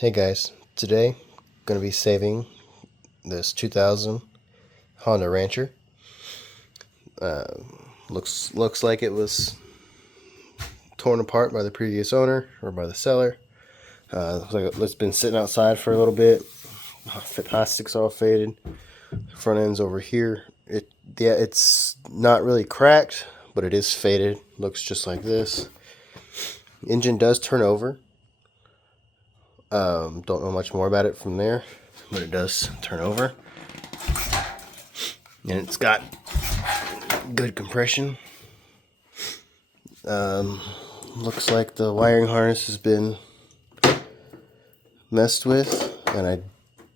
Hey guys, today going to be saving this 2000 Honda Rancher. Looks like it was torn apart by the previous owner or by the seller. Looks like it's been sitting outside for a little bit. The plastic's all faded. Front end's over here. It's not really cracked, but it is faded. Looks just like this. Engine does turn over. Don't know much more about it from there, but it does turn over. And it's got good compression. Looks like the wiring harness has been messed with, and it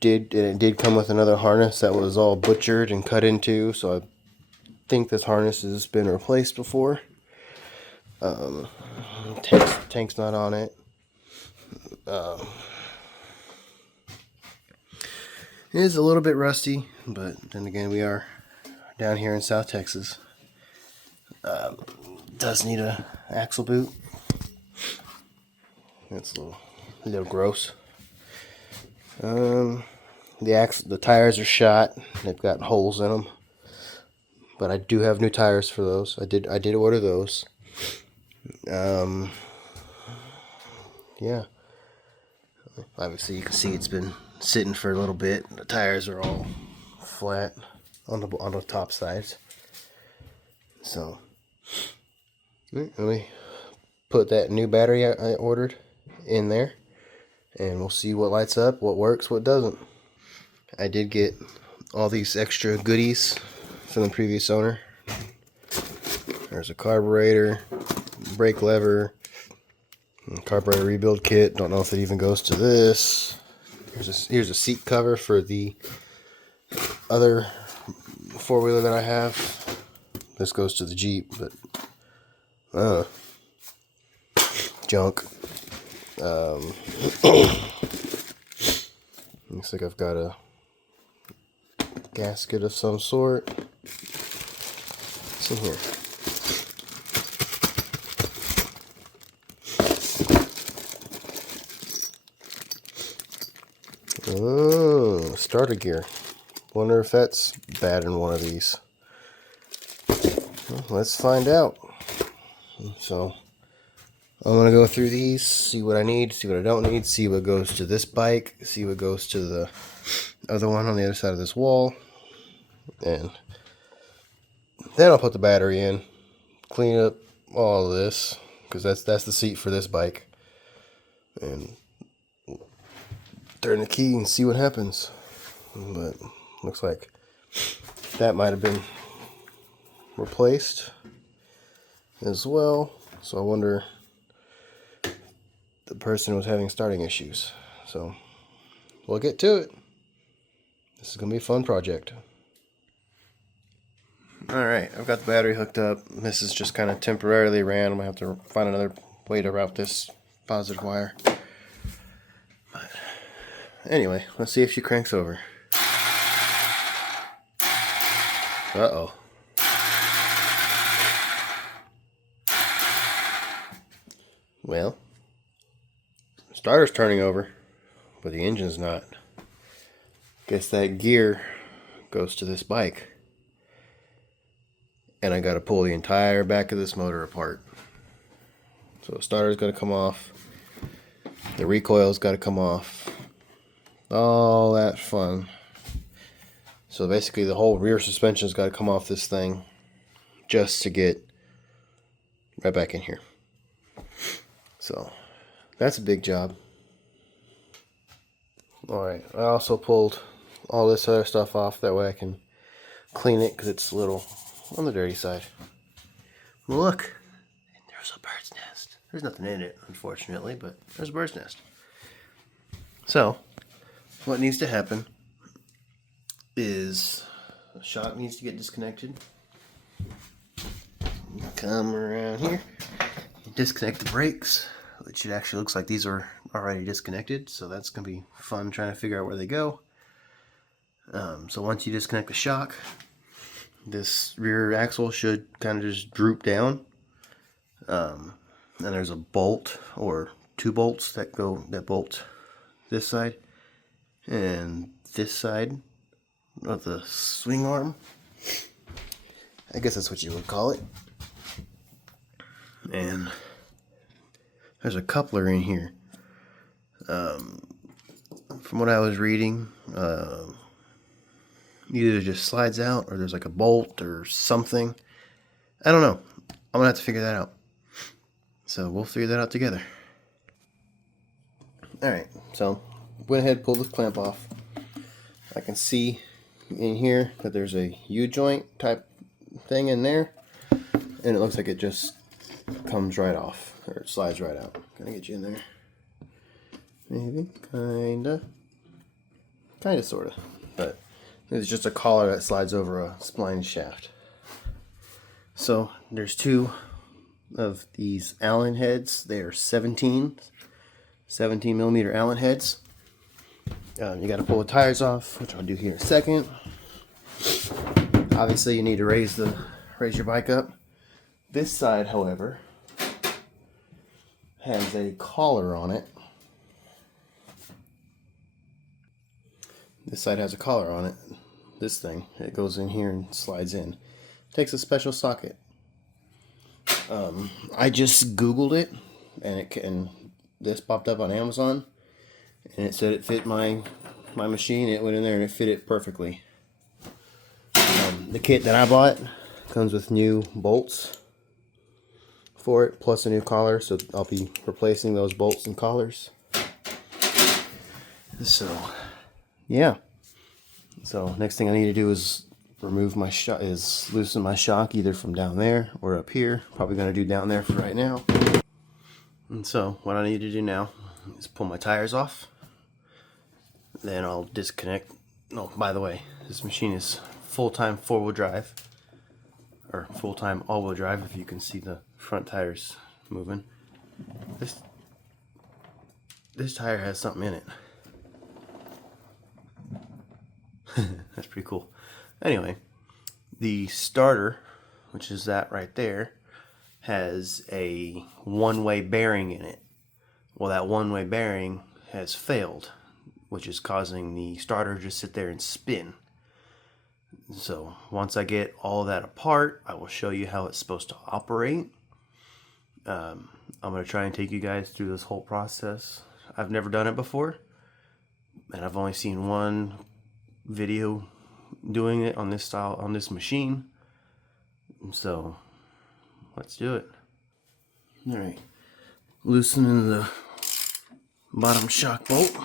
did come with another harness that was all butchered and cut into, so I think this harness has been replaced before. Tank's not on it. It is a little bit rusty, but then again, we are down here in South Texas. Does need a axle boot. That's a little gross. The tires are shot. They've got holes in them, but I do have new tires for those. I did order those. Yeah. Obviously, you can see it's been sitting for a little bit. The tires are all flat on the top sides. So let me put that new battery I ordered in there, and we'll see what lights up, what works, what doesn't. I did get all these extra goodies from the previous owner. There's a carburetor, brake lever, carburetor rebuild kit. Don't know if it even goes to this. Here's a seat cover for the other four-wheeler that I have. This goes to the Jeep, but junk. Looks like I've got a gasket of some sort. What's in here? Oh, starter gear. Wonder if that's bad in one of these. Well, let's find out. So I'm going to go through these, see what I need, see what I don't need, see what goes to this bike, see what goes to the other one on the other side of this wall, and then I'll put the battery in, clean up all of this, because that's the seat for this bike, and turn the key and see what happens. But looks like that might have been replaced as well, so I wonder if the person was having starting issues. So we'll get to it. This is gonna be a fun project. Alright, I've got the battery hooked up. This is just kind of temporarily ran. I'm gonna have to find another way to route this positive wire. But anyway, let's see if she cranks over. Uh-oh. Well, starter's turning over, but the engine's not. Guess that gear goes to this bike. And I gotta pull the entire back of this motor apart. So the starter's gotta come off. The recoil's gotta come off. All that fun. So basically the whole rear suspension's gotta come off this thing just to get right back in here. So that's a big job. Alright, I also pulled all this other stuff off, that way I can clean it, because it's a little on the dirty side. Well, look, there's a bird's nest. There's nothing in it, unfortunately, but there's a bird's nest. So what needs to happen is the shock needs to get disconnected. Come around here, disconnect the brakes, which it actually looks like these are already disconnected, so that's going to be fun trying to figure out where they go. So once you disconnect the shock, this rear axle should kind of just droop down. And there's a bolt or two bolts that bolt this side and this side of the swing arm. I guess that's what you would call it. And there's a coupler in here. From what I was reading, either it just slides out or there's like a bolt or something. I don't know. I'm gonna have to figure that out. So we'll figure that out together. Alright, so went ahead, pulled the clamp off. I can see in here that there's a U-joint type thing in there, and it looks like it just comes right off, or it slides right out. Can I get you in there? Maybe, kinda, sorta, but it's just a collar that slides over a spline shaft. So there's two of these Allen heads. They are 17 millimeter Allen heads. You got to pull the tires off, which I'll do here in a second. Obviously, you need to raise your bike up. This side, however, has a collar on it. This side has a collar on it. This thing, it goes in here and slides in. Takes a special socket. I just Googled it, and this popped up on Amazon, and it said it fit my machine. It went in there and it fit it perfectly. The kit that I bought comes with new bolts for it, plus a new collar, so I'll be replacing those bolts and collars. So, yeah. So next thing I need to do is remove my shock, loosen my shock either from down there or up here. Probably going to do down there for right now. And so what I need to do now is pull my tires off. Then I'll disconnect. Oh, by the way, this machine is full-time four-wheel drive, or full-time all-wheel drive, if you can see the front tires moving. This tire has something in it. That's pretty cool. Anyway, the starter, which is that right there, has a one-way bearing in it. Well, that one-way bearing has failed, which is causing the starter to sit there and spin. So once I get all that apart, I will show you how it's supposed to operate. I'm going to try and take you guys through this whole process. I've never done it before, and I've only seen one video doing it on this style, on this machine. So let's do it. All right, loosening the bottom shock bolt.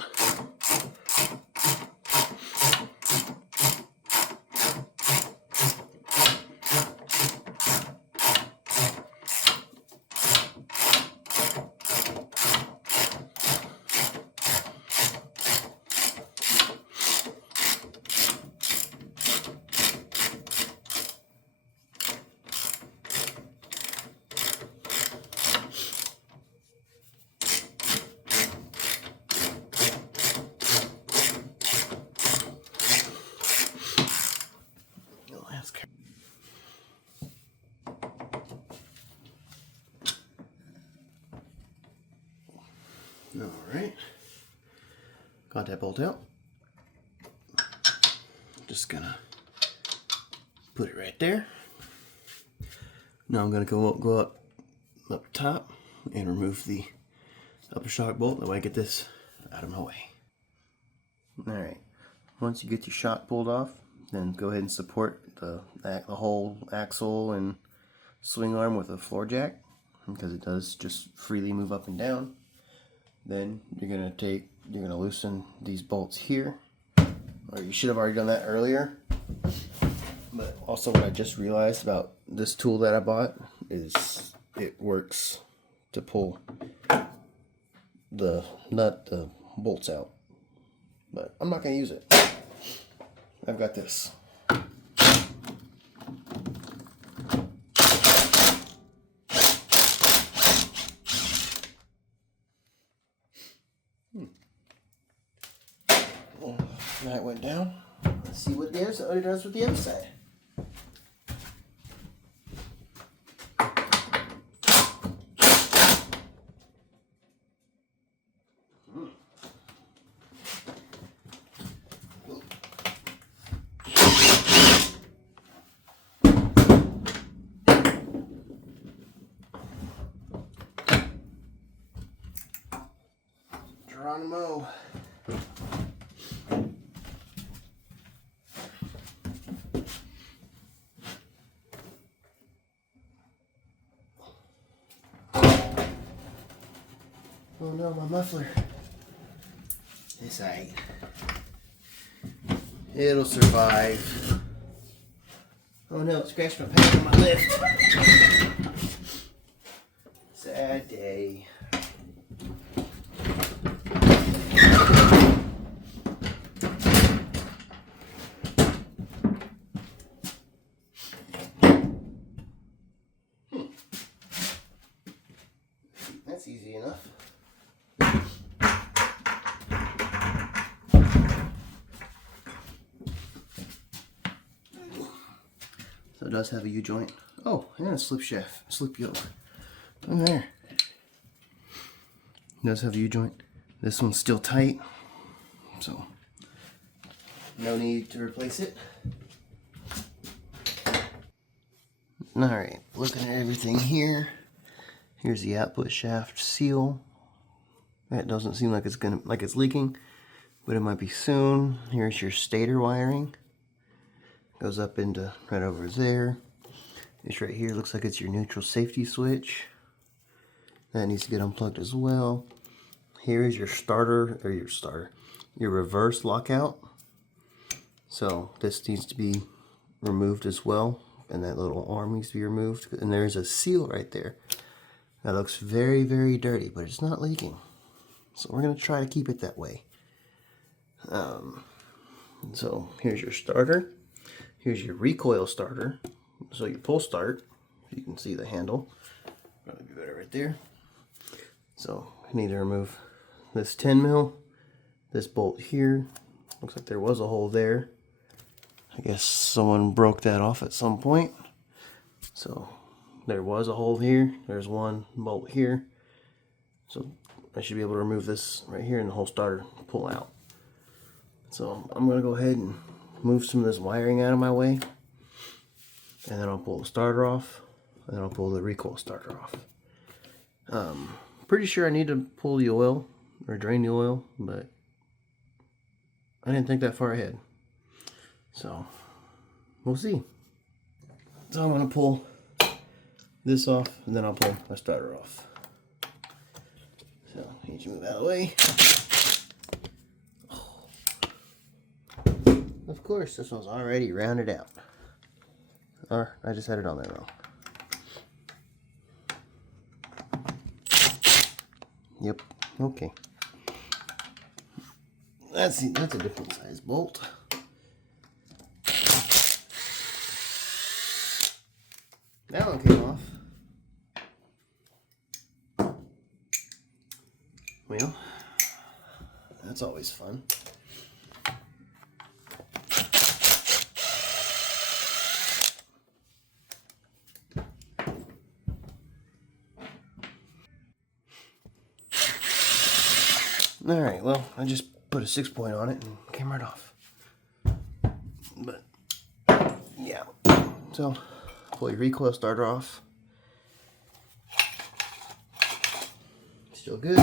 Alright, got that bolt out. Just gonna put it right there. Now I'm gonna go up top and remove the upper shock bolt. That way I get this out of my way. Alright, once you get your shock pulled off, then go ahead and support the whole axle and swing arm with a floor jack, because it does just freely move up and down. Then you're gonna loosen these bolts here, or you should have already done that earlier. But also, what I just realized about this tool that I bought is it works to pull the bolts out. But I'm not gonna use it. I've got this. That went down. Let's see what it does with the other side. on the mow. Oh no, my muffler. It's alright. It'll survive. Oh no, it scratched my pad on my lift. Sad day. That's easy enough. So it does have a U-joint. Oh, and a slip shaft, slip yoke. Oh, there. It does have a U-joint. This one's still tight, so no need to replace it. Alright, looking at everything here. Here's the output shaft seal. That doesn't seem like it's leaking, but it might be soon. Here's your stator wiring. Goes up into right over there. This right here looks like it's your neutral safety switch. That needs to get unplugged as well. Here is your your reverse lockout. So this needs to be removed as well, and that little arm needs to be removed. And there's a seal right there. That looks very, very dirty, but it's not leaking. So we're gonna try to keep it that way. So here's your starter. Here's your recoil starter. So your pull start, you can see the handle. Probably be better right there. So I need to remove this 10 mil, this bolt here. Looks like there was a hole there. I guess someone broke that off at some point. So there was a hole here. There's one bolt here. So I should be able to remove this right here and the whole starter pull out. So I'm gonna go ahead and move some of this wiring out of my way, and then I'll pull the starter off, and then I'll pull the recoil starter off. Pretty sure I need to pull the oil or drain the oil, but I didn't think that far ahead. So we'll see. So I'm gonna pull this off, and then I'll pull my starter off. So I need to move out of the way. Of course, this one's already rounded out. Or I just had it on there wrong. Yep, okay. That's a different size bolt. That one came off. Well, that's always fun. Alright, well, I just put a 6-point on it and came right off. But, yeah. So, pull your recoil starter off. Still good.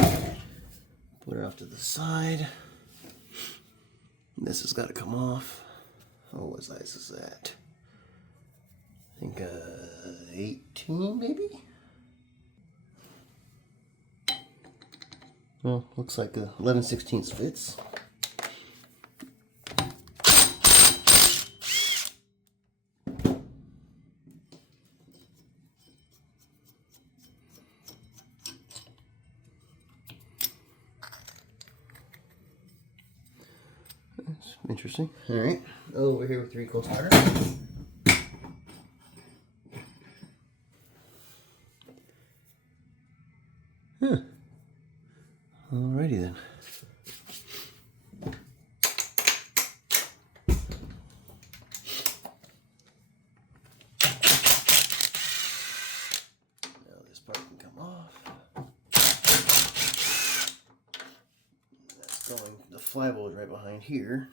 Put her off to the side. This has got to come off. Oh, what size is that? I think 18 maybe? Well, looks like 11/16 fits. That's interesting. All right, over here with the recoil starter. Huh. Alrighty then. Now this part can come off. That's going, the flywheel is right behind here.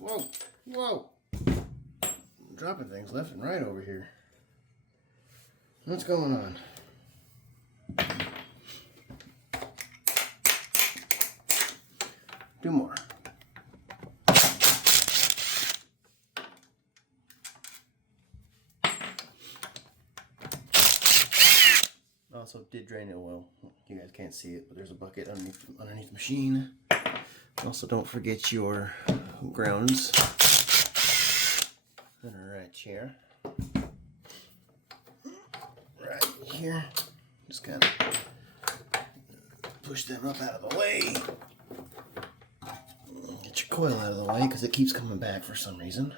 Whoa, whoa. I'm dropping things left and right over here. What's going on? Do more. Also did drain it well. You guys can't see it, but there's a bucket underneath the machine. Also, don't forget your grounds that are right here. Right here. Just kind of push them up out of the way. Get your coil out of the way because it keeps coming back for some reason.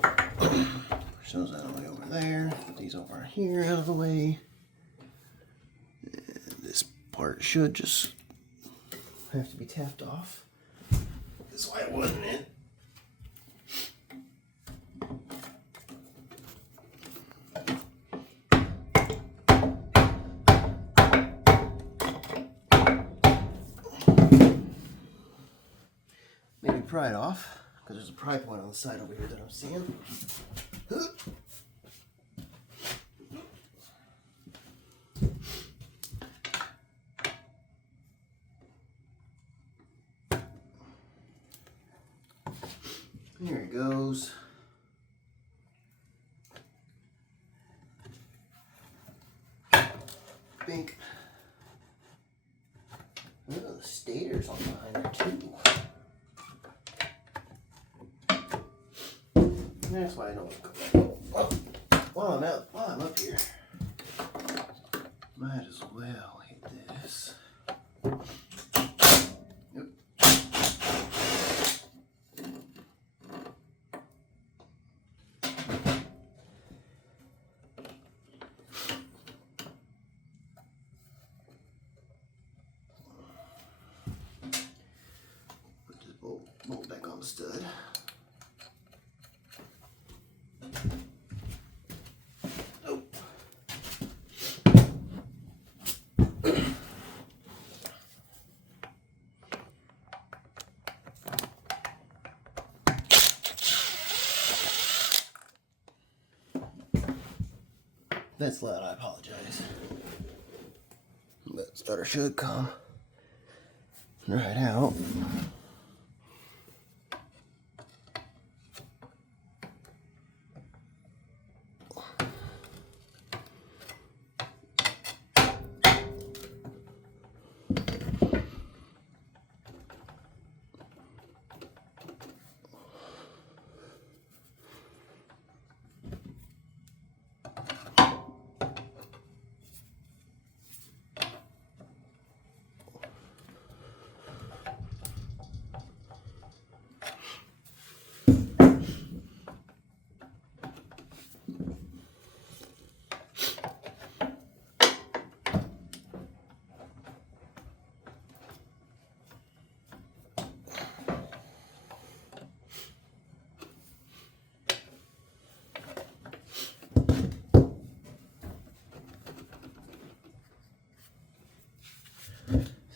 Push those out of the way over there. Put these over here out of the way. And this part should just have to be tapped off. That's why it wasn't in. Maybe pry it off, because there's a pry point on the side over here that I'm seeing. Here it goes. Bink. Oh, the stator's on behind there too. That's why I don't go back. While I'm up here, might as well hit this. Yep. Put this bolt back on the stud. That's loud, I apologize. But starter should come right out.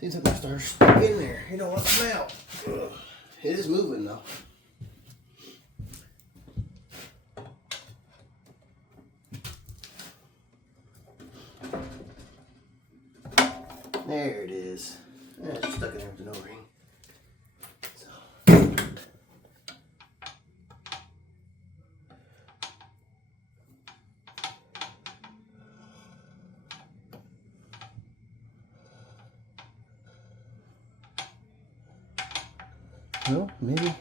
Seems like my starter's stuck in there. You don't want to come out. Ugh. It is moving though. There it is. It's just stuck in there with no ring. Well, maybe.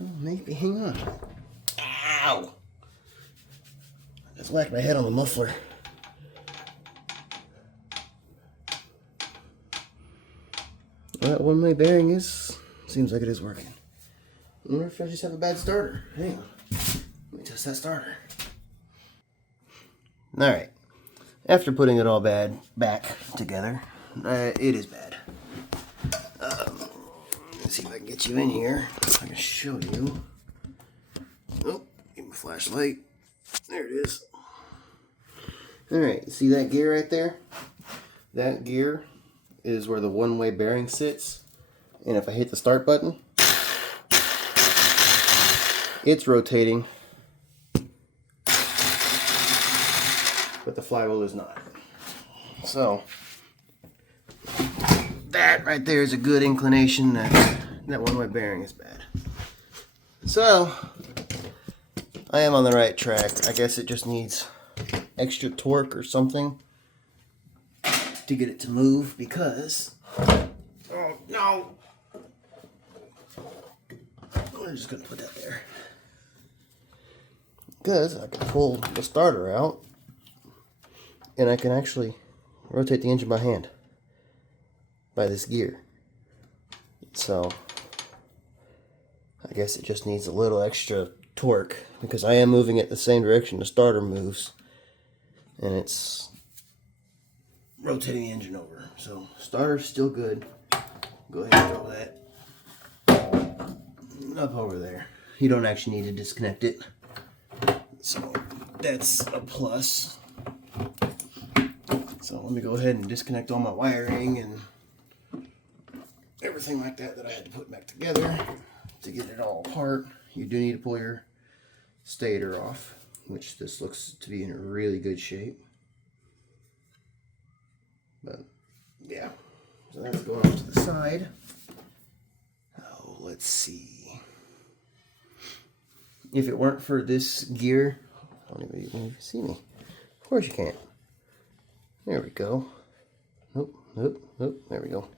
Oh, maybe. Hang on. Ow! I just whacked my head on the muffler. Well, that one-way bearing seems like it is working. I wonder if I just have a bad starter. Hang on. Let me test that starter. Alright. After putting it all back together, it is bad. Let's see if I can get you in here. I can show you. Oh, give me a flashlight. There it is. Alright, see that gear right there? That gear is where the one-way bearing sits. And if I hit the start button, it's rotating, but the flywheel is not. So that right there is a good inclination that that one-way bearing is bad. So I am on the right track. I guess it just needs extra torque or something to get it to move, because oh no, I'm just gonna put that there because I can pull the starter out and I can actually rotate the engine by hand by this gear. So I guess it just needs a little extra torque, because I am moving it the same direction the starter moves, and it's rotating the engine over. So starter's still good. Go ahead and throw that up over there. You don't actually need to disconnect it, so that's a plus. So let me go ahead and disconnect all my wiring and everything like that I had to put back together to get it all apart. You do need to pull your stator off, which this looks to be in really good shape. But yeah, so that's going off to the side. Oh, let's see. If it weren't for this gear, I don't even know if you can see me. Of course you can't. There we go. Nope, nope, nope. There we go.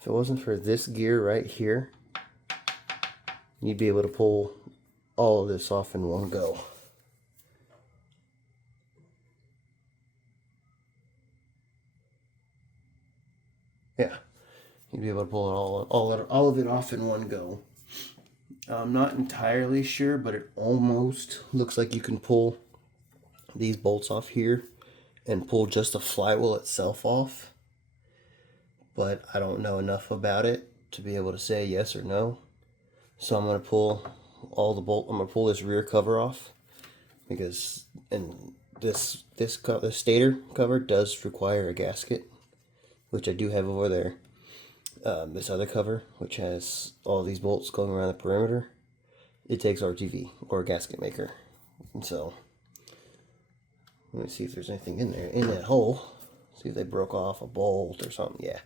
If it wasn't for this gear right here, you'd be able to pull all of this off in one go. Yeah, you'd be able to pull it all of it off in one go. I'm not entirely sure, but it almost looks like you can pull these bolts off here and pull just the flywheel itself off. But I don't know enough about it to be able to say yes or no. So I'm going to pull all the bolt. I'm going to pull this rear cover off, because this stator cover does require a gasket, which I do have over there. This other cover, which has all these bolts going around the perimeter, it takes RTV or a gasket maker. And so let me see if there's anything in there, in that hole. See if they broke off a bolt or something. Yeah.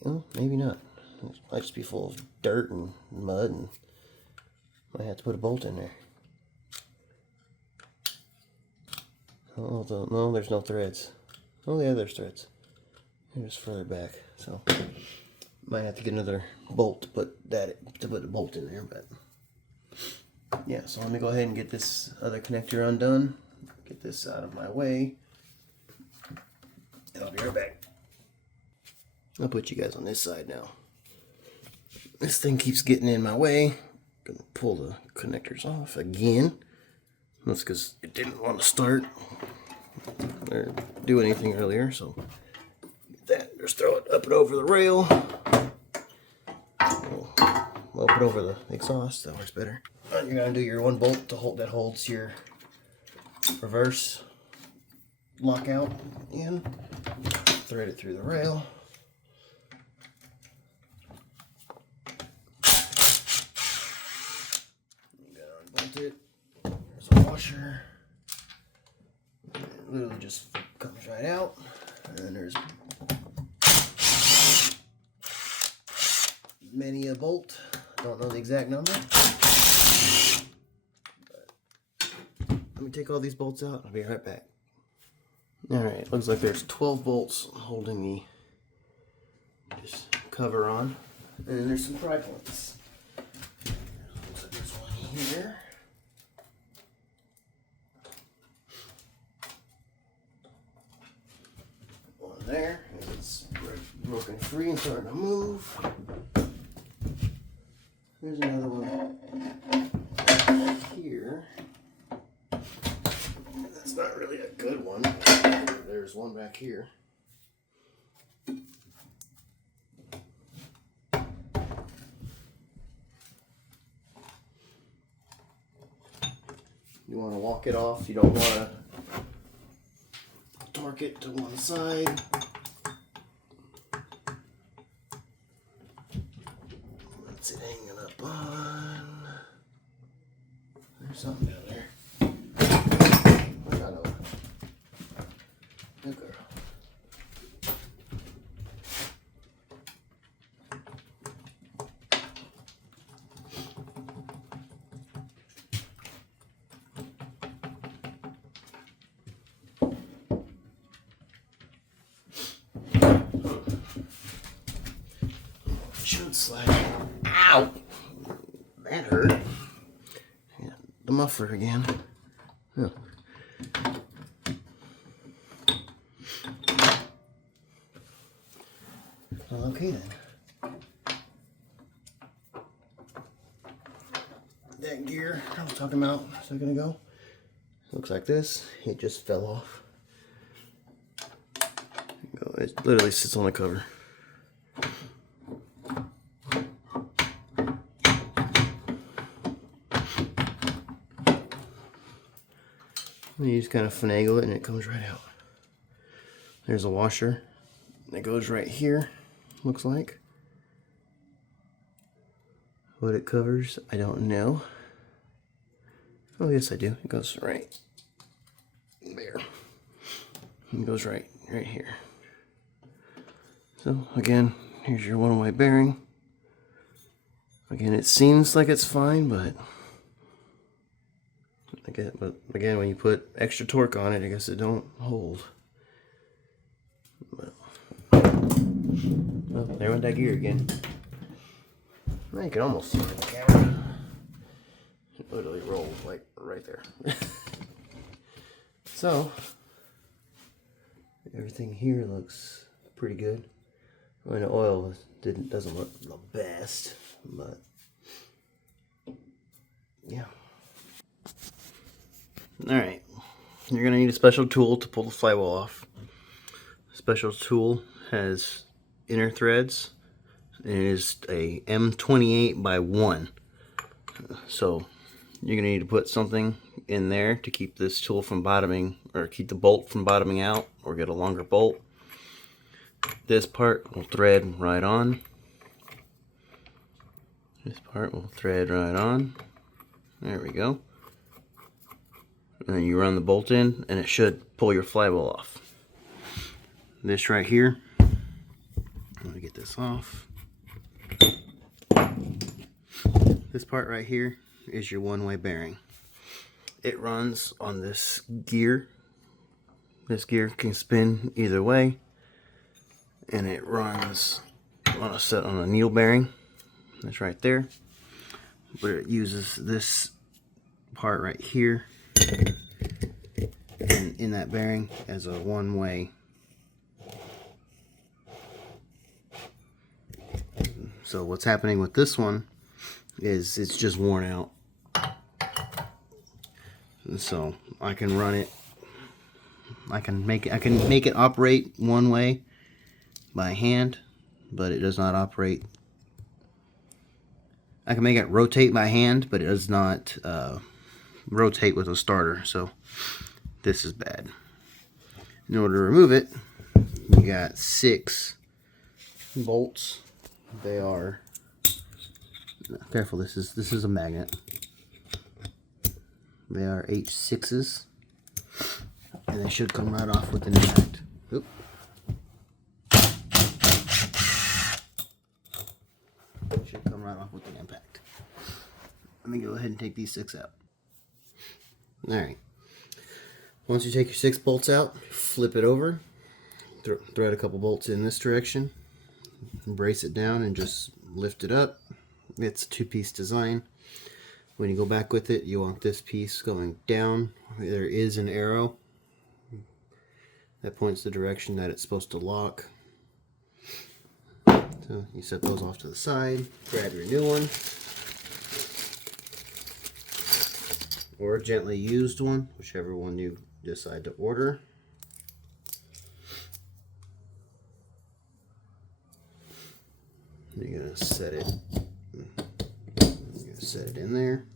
Well, maybe not. It might just be full of dirt and mud, and might have to put a bolt in there. Oh, no, there's no threads. Oh, yeah, there's threads. They're just further back, so might have to get another bolt to put a bolt in there. But yeah, so let me go ahead and get this other connector undone. Get this out of my way, and I'll be right back. I'll put you guys on this side now. This thing keeps getting in my way. Gonna pull the connectors off again. That's because it didn't want to start or do anything earlier. So get that, just throw it up and over the rail. Well, put over the exhaust. That works better. You're gonna do your one bolt to hold that holds your reverse lockout in. Thread it through the rail. It. There's a washer. It literally just comes right out. And then there's many a bolt. Don't know the exact number. But let me take all these bolts out. I'll be right back. Alright, looks like there's 12 bolts holding the cover on. And then there's some pry points. Looks like there's one here. There, it's broken free and starting to move. There's another one here. That's not really a good one. There's one back here. You want to walk it off. You don't want to torque it to one side. That's it hanging up on. There's something down there. Not over. Good girl. Should slide. Ow! That hurt. Yeah, the muffler again. Yeah. Well, okay then. That gear I was talking about a second ago looks like this. It just fell off. It literally sits on the cover. You just kind of finagle it and it comes right out. There's a washer that goes right here, looks like. What it covers, I don't know. Oh, yes I do. It goes right there. It goes right here. So again, here's your one-way bearing. Again, it seems like it's fine, but again, when you put extra torque on it, I guess it don't hold. Well, there went that gear again. Now you can almost see it in the camera. It literally rolled like right there. So everything here looks pretty good. I mean, the oil doesn't look the best, but yeah. Alright, you're going to need a special tool to pull the flywheel off. Special tool has inner threads. It is a M28 by 1. So you're going to need to put something in there to keep this tool from bottoming, or keep the bolt from bottoming out, or get a longer bolt. This part will thread right on. This part will thread right on. There we go. And then you run the bolt in and it should pull your flywheel off. This right here, let me get this off. This part right here is your one-way bearing. It runs on this gear. This gear can spin either way, and it runs on a needle bearing. That's right there. But it uses this part right here and in that bearing as a one-way. So what's happening with this one is it's just worn out. And so I can run it. I can make it operate one way by hand, but it does not operate. I can make it rotate by hand, but it does not rotate with a starter. So this is bad. In order to remove it, you got 6 bolts. They are, careful, this is a magnet. They are H6s, and they should come right off with an impact. Oop. Should come right off with an impact. Let me go ahead and take these 6 out. Alright. Once you take your 6 bolts out, flip it over, thread a couple bolts in this direction, brace it down and just lift it up. It's a 2-piece design. When you go back with it, you want this piece going down. There is an arrow that points the direction that it's supposed to lock. So you set those off to the side, grab your new one, or a gently used one, whichever one you decide to order. You're gonna set it in there.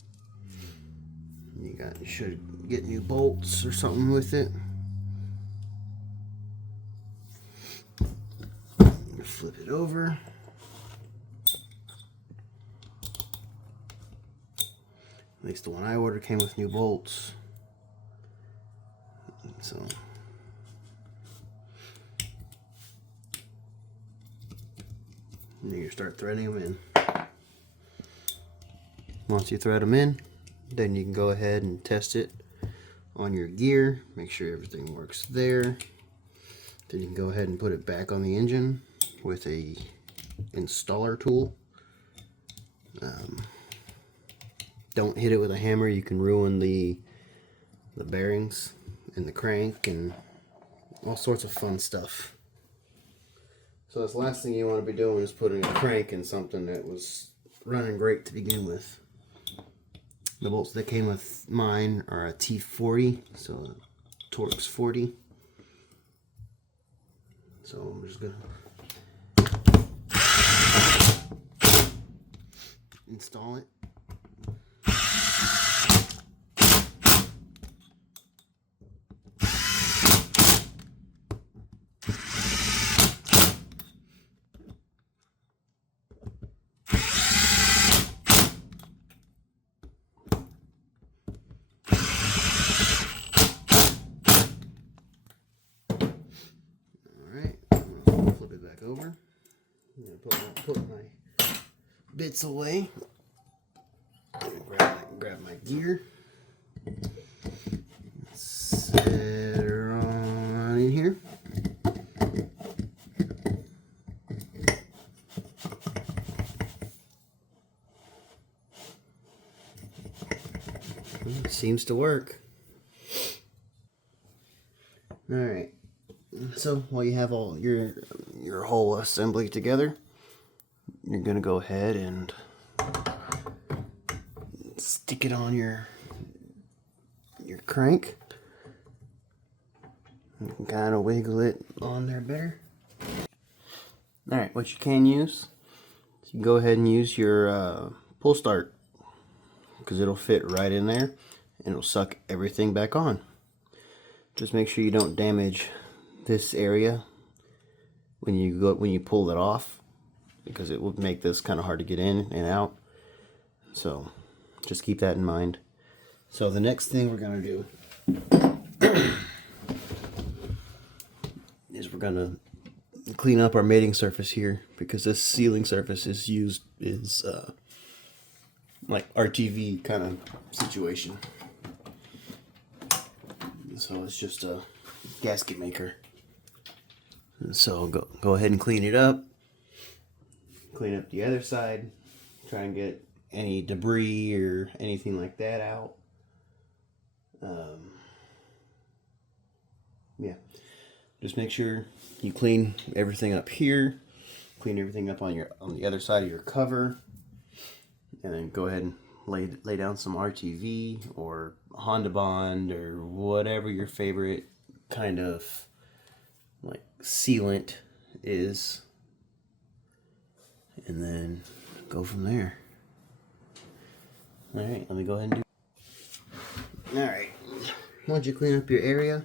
You should get new bolts or something with it. Flip it over. At least the one I ordered came with new bolts. So you start threading them in. Once you thread them in, then you can go ahead and test it on your gear. Make sure everything works there. Then you can go ahead and put it back on the engine with a installer tool. Don't hit it with a hammer. You can ruin the bearings and the crank and all sorts of fun stuff. So that's the last thing you want to be doing is putting a crank in something that was running great to begin with. The bolts that came with mine are a T40, so Torx 40. So I'm just gonna install it. Flip it back over. I'm gonna put my bits away. Grab my gear. Set her on in here. Seems to work. All right. So while you have all your whole assembly together, you're gonna go ahead and stick it on your crank. You can kind of wiggle it on there better. All right, what you can use, so you can go ahead and use your pull start, because it'll fit right in there and it'll suck everything back on. Just make sure you don't damage this area when you pull it off, because it will make this kind of hard to get in and out. So just keep that in mind. So the next thing we're gonna do is we're gonna clean up our mating surface here, because this sealing surface is like RTV kind of situation. So it's just a gasket maker. So go ahead and clean it up. Clean up the other side. Try and get any debris or anything like that out. Yeah. Just make sure you clean everything up here. Clean everything up on the other side of your cover. And then go ahead and lay down some RTV or Honda Bond or whatever your favorite kind of like sealant is, and then go from there. All right, let me go ahead and do. All right, once you clean up your area,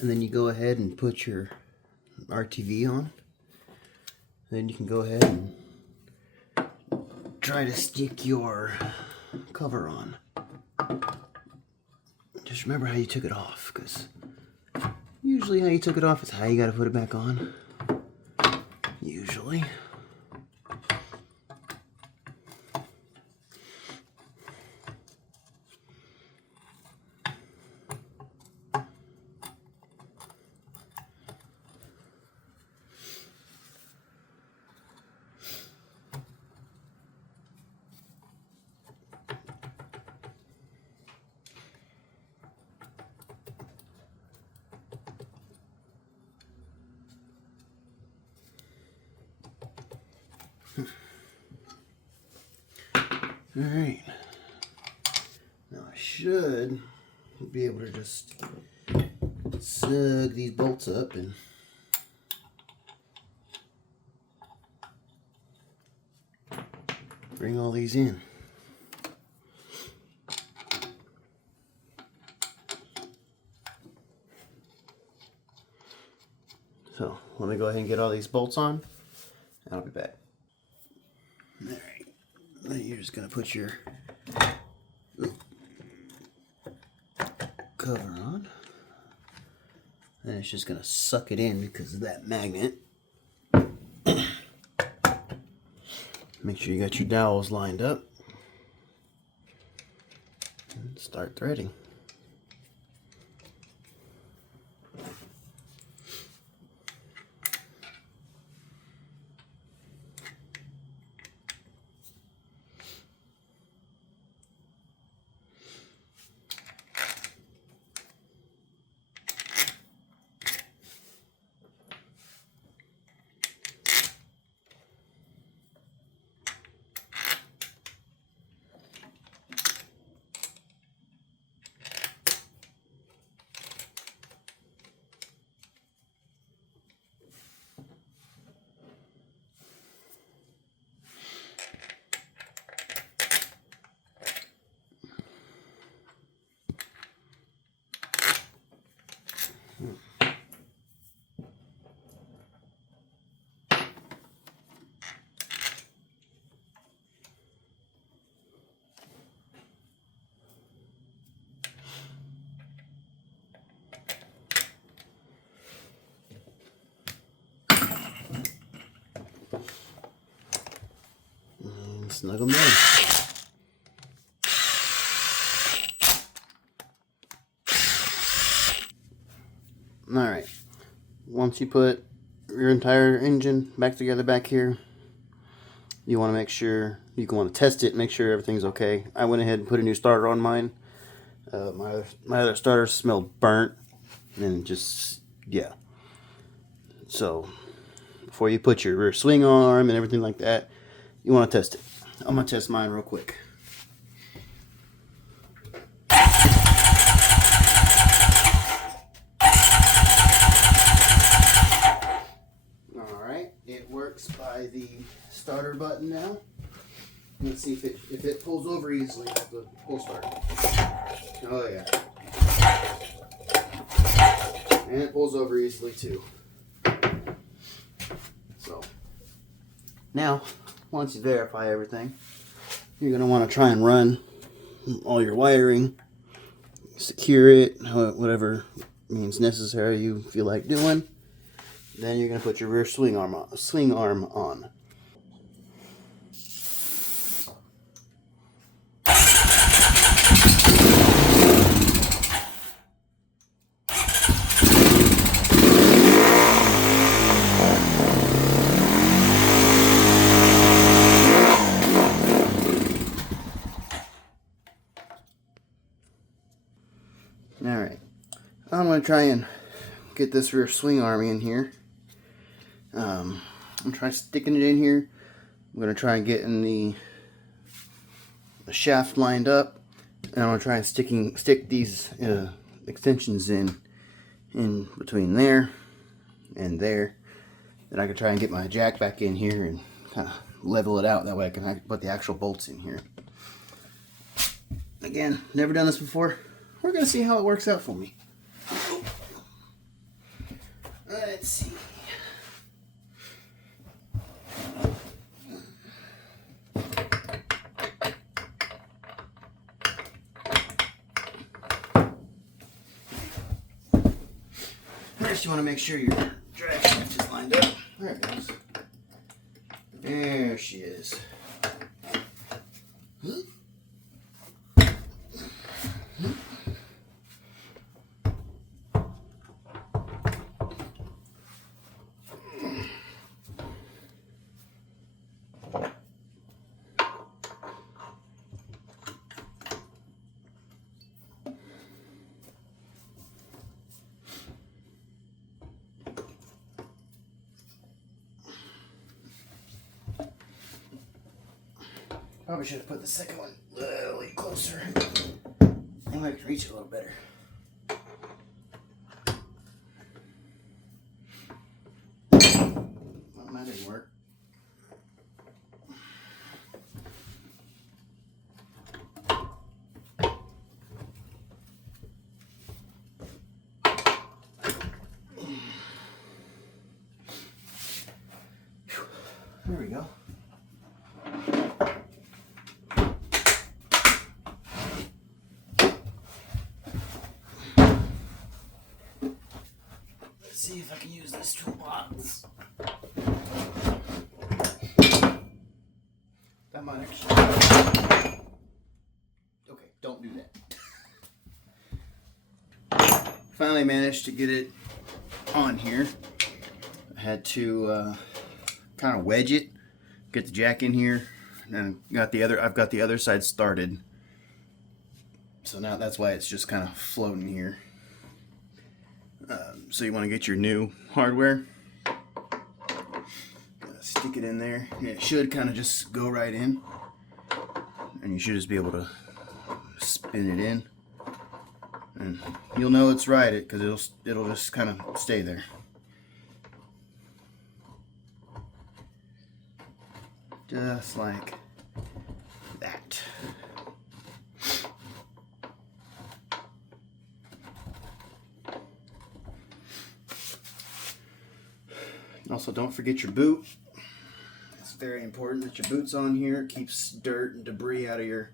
and then you go ahead and put your RTV on, then you can go ahead and try to stick your cover on. Just remember how you took it off, because usually how you took it off is how you got to put it back on. Usually. Alright, now I should be able to just snug these bolts up and bring all these in. So let me go ahead and get all these bolts on, and I'll be back. Alright, then you're just going to put your cover on. And it's just gonna suck it in because of that magnet. Make sure you got your dowels lined up. And start threading. And snug them in. Alright, once you put your entire engine back together back here, you want to make sure, you can want to test it, make sure everything's okay. I went ahead and put a new starter on mine. My other starter smelled burnt, and just, yeah. So, before you put your rear swing arm and everything like that, you want to test it. I'm going to test mine real quick. Alright, it works by the starter button now. Let's see if it pulls over easily at the pull start. Oh yeah. And it pulls over easily too. So now, once you verify everything, you're going to want to try and run all your wiring, secure it, whatever means necessary you feel like doing. Then you're going to put your rear swing arm on. Alright, I'm going to try and get this rear swing arm in here. I'm trying sticking it in here. I'm going to try and getting the shaft lined up. And I'm going to try and stick these extensions in between there and there. Then I can try and get my jack back in here and kind of level it out. That way I can put the actual bolts in here. Again, never done this before. We're going to see how it works out for me. Let's see. First, you want to make sure your drag shaft is lined up. There it goes. There she is. Probably should have put the second one a little closer. Maybe I can reach it a little better. Well, that didn't work. There we go. if I can use this toolbox. That might actually... Okay, don't do that. Finally managed to get it on here. I had to kind of wedge it, get the jack in here, and I've got the other side started. So now that's why it's just kind of floating here. So you want to get your new hardware, stick it in there, and it should kind of just go right in, and you should just be able to spin it in, and you'll know it's right because it'll just kind of stay there. Just like that. Also, don't forget your boot. It's very important that your boot's on here. It keeps dirt and debris out of your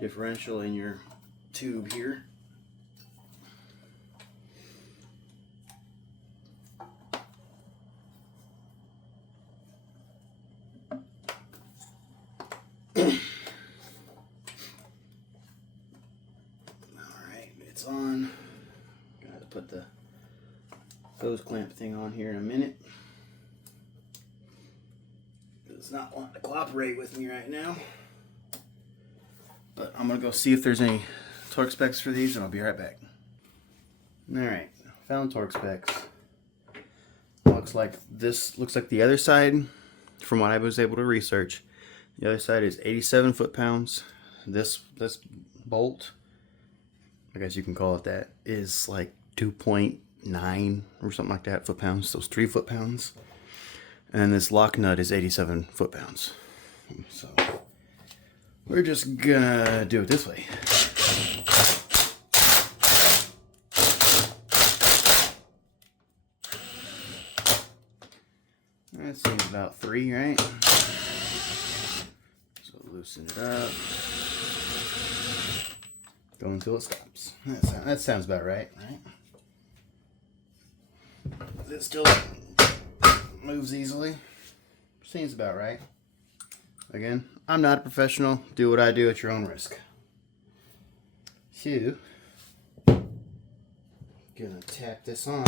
differential and your tube here. Alright, it's on. Gotta put the hose clamp thing on here in a minute. It's not wanting to cooperate with me right now. But I'm gonna go see if there's any torque specs for these and I'll be right back. Alright, found torque specs. Looks like the other side, from what I was able to research, the other side is 87 foot-pounds. This bolt, I guess you can call it that, is like 2.9 or something like that foot-pounds, so it's 3 foot-pounds. And this lock nut is 87 foot-pounds. So we're just gonna do it this way. That seems about 3, right? So loosen it up. Go until it stops. That sounds about right? It still moves easily. Seems about right. Again, I'm not a professional. Do what I do at your own risk. So, gonna tap this on.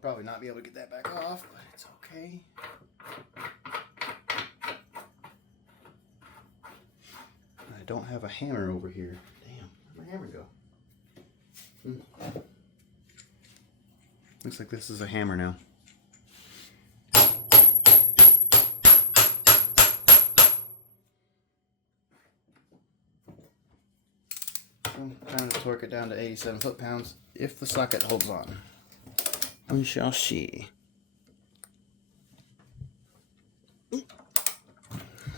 Probably not be able to get that back off, but it's okay. I don't have a hammer over here. Damn, where'd my hammer go? Looks like this is a hammer now. Time to torque it down to 87 foot-pounds if the socket holds on. We shall see.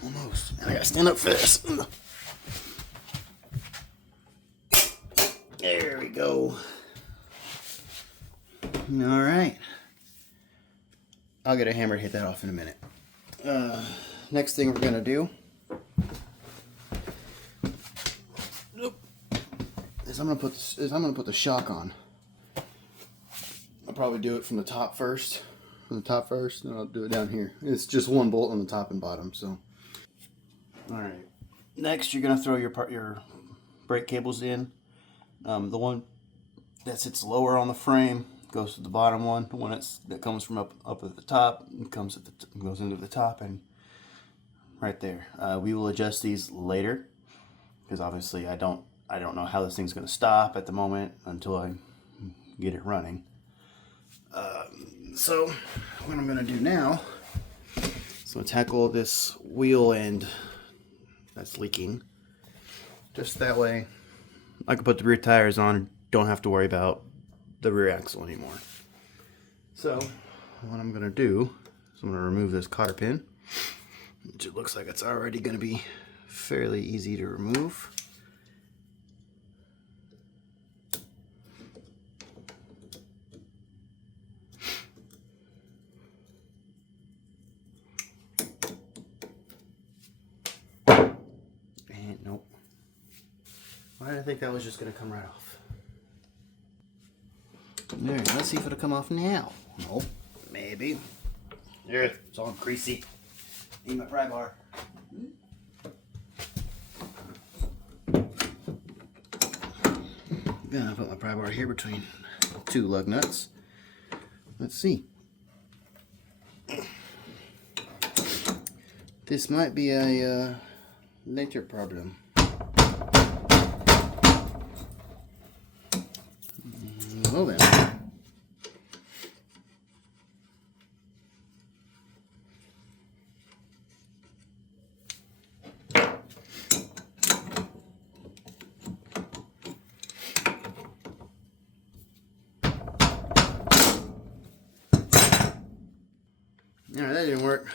Almost. I gotta stand up for this. There we go. All right. I'll get a hammer to hit that off in a minute. Next thing we're gonna do is I'm gonna put the shock on. I'll probably do it from the top first. And I'll do it down here. It's just one bolt on the top and bottom. So, all right. Next, you're gonna throw your brake cables in. The one that sits lower on the frame goes to the bottom one. The one that comes from up at the top goes into the top and right there. We will adjust these later because obviously I don't know how this thing's going to stop at the moment until I get it running. So what I'm going to do now is I'm going to tackle this wheel end that's leaking. Just that way I can put the rear tires on and don't have to worry about the rear axle anymore. So what I'm going to do is I'm going to remove this cotter pin, which it looks like it's already going to be fairly easy to remove. And nope. Why did I think that was just going to come right off? There, let's see if it'll come off now. Nope, maybe. There, it's all greasy. Need my pry bar. Gonna put my pry bar here between two lug nuts. Let's see. This might be a later problem. Well then. Alright, that didn't work.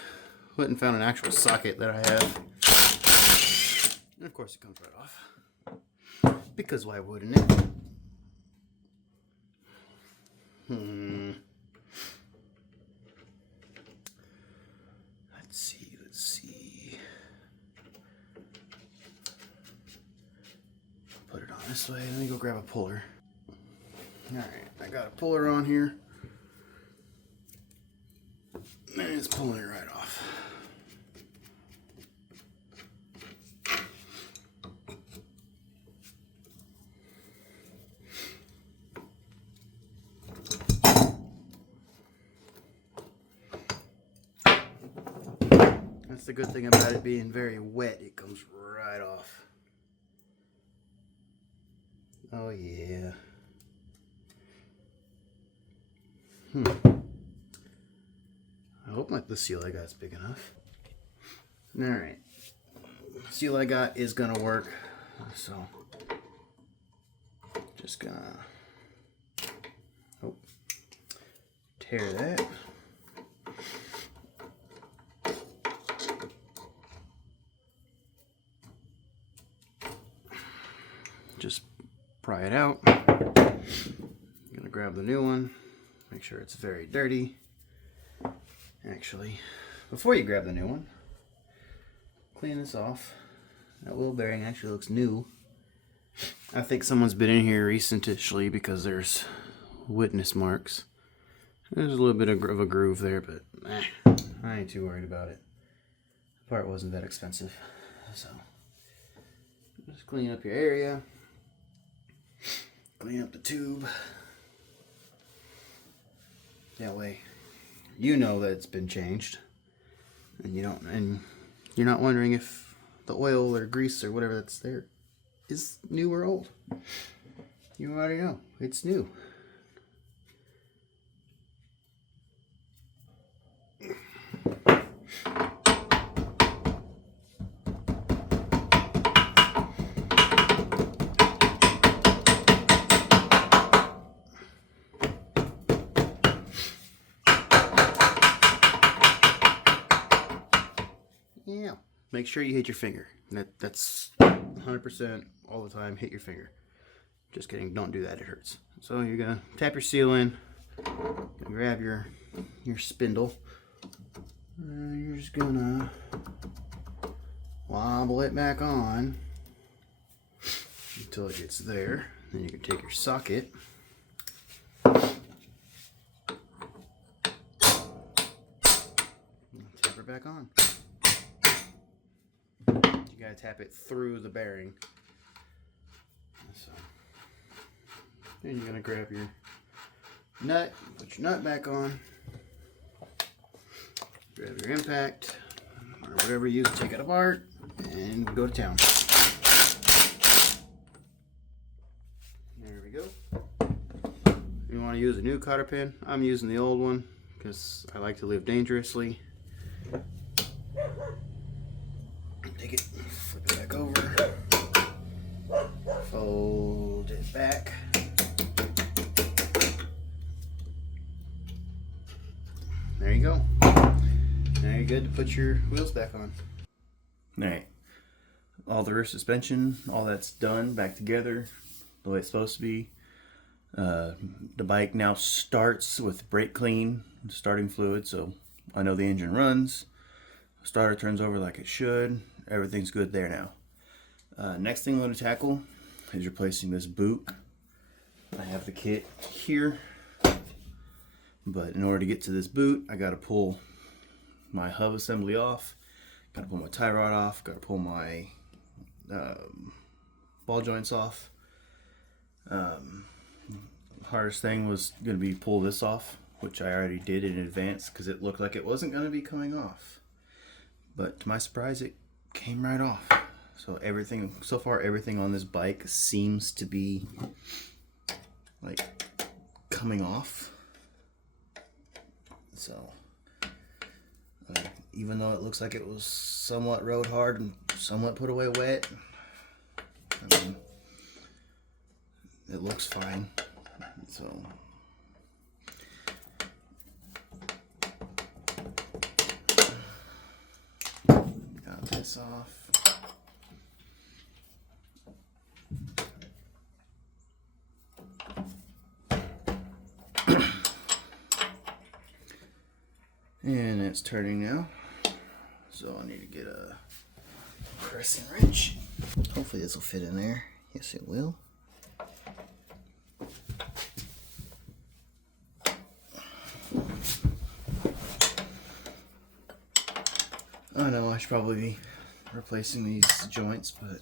Went and found an actual socket that I have. And of course it comes right off. Because why wouldn't it? Let's see. Put it on this way. Let me go grab a puller. Alright, I got a puller on here. And it's pulling it right off. That's the good thing about it being very wet. It comes right off. Oh yeah. I hope the seal I got is big enough. Alright. Seal I got is gonna work. So just gonna tear that. Just pry it out. I'm gonna grab the new one. Make sure it's very dirty. Actually, before you grab the new one, clean this off. That wheel bearing actually looks new. I think someone's been in here recently because there's witness marks. There's a little bit of a groove there, but I ain't too worried about it. The part wasn't that expensive. So, just clean up your area. Clean up the tube. That way you know that it's been changed, and you're not wondering if the oil or grease or whatever that's there is new or old. You already know it's new. Yeah. Make sure you hit your finger. That's 100% all the time. Hit your finger. Just kidding. Don't do that. It hurts. So you're gonna tap your seal in. Grab your spindle. And you're just gonna wobble it back on until it gets there. Then you can take your socket. And tap it back on. You gotta tap it through the bearing. So then you're gonna grab your nut, put your nut back on, grab your impact or whatever you use to take it apart, and go to town. There we go. You want to use a new cotter pin? I'm using the old one because I like to live dangerously. Take it, flip it back over, fold it back. There you go. Now you're good to put your wheels back on. Alright. All the rear suspension, all that's done, back together the way it's supposed to be. The bike now starts with brake clean, starting fluid, so I know the engine runs. Starter turns over like it should. Everything's good there now. Next thing I'm going to tackle is replacing this boot. I have the kit here. But in order to get to this boot, I got to pull my hub assembly off, got to pull my tie rod off, got to pull my ball joints off. Hardest thing was going to be pull this off, which I already did in advance because it looked like it wasn't going to be coming off. But to my surprise, it came right off. So so far everything on this bike seems to be like coming off. So even though it looks like it was somewhat rode hard and somewhat put away wet, I mean, it looks fine. So got this off. And it's turning now. So I need to get a crescent wrench. Hopefully this will fit in there. Yes, it will. I know I should probably be replacing these joints, but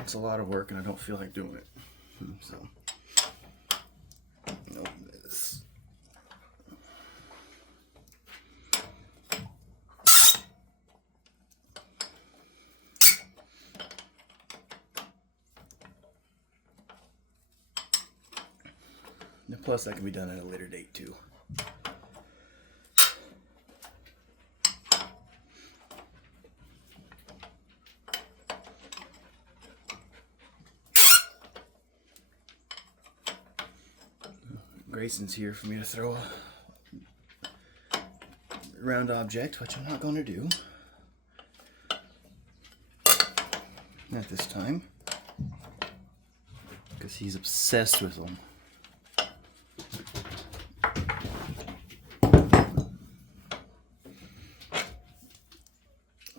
it's a lot of work and I don't feel like doing it. So nope, this. And plus that can be done at a later date too. Grayson's here for me to throw a round object, which I'm not going to do at this time because he's obsessed with them.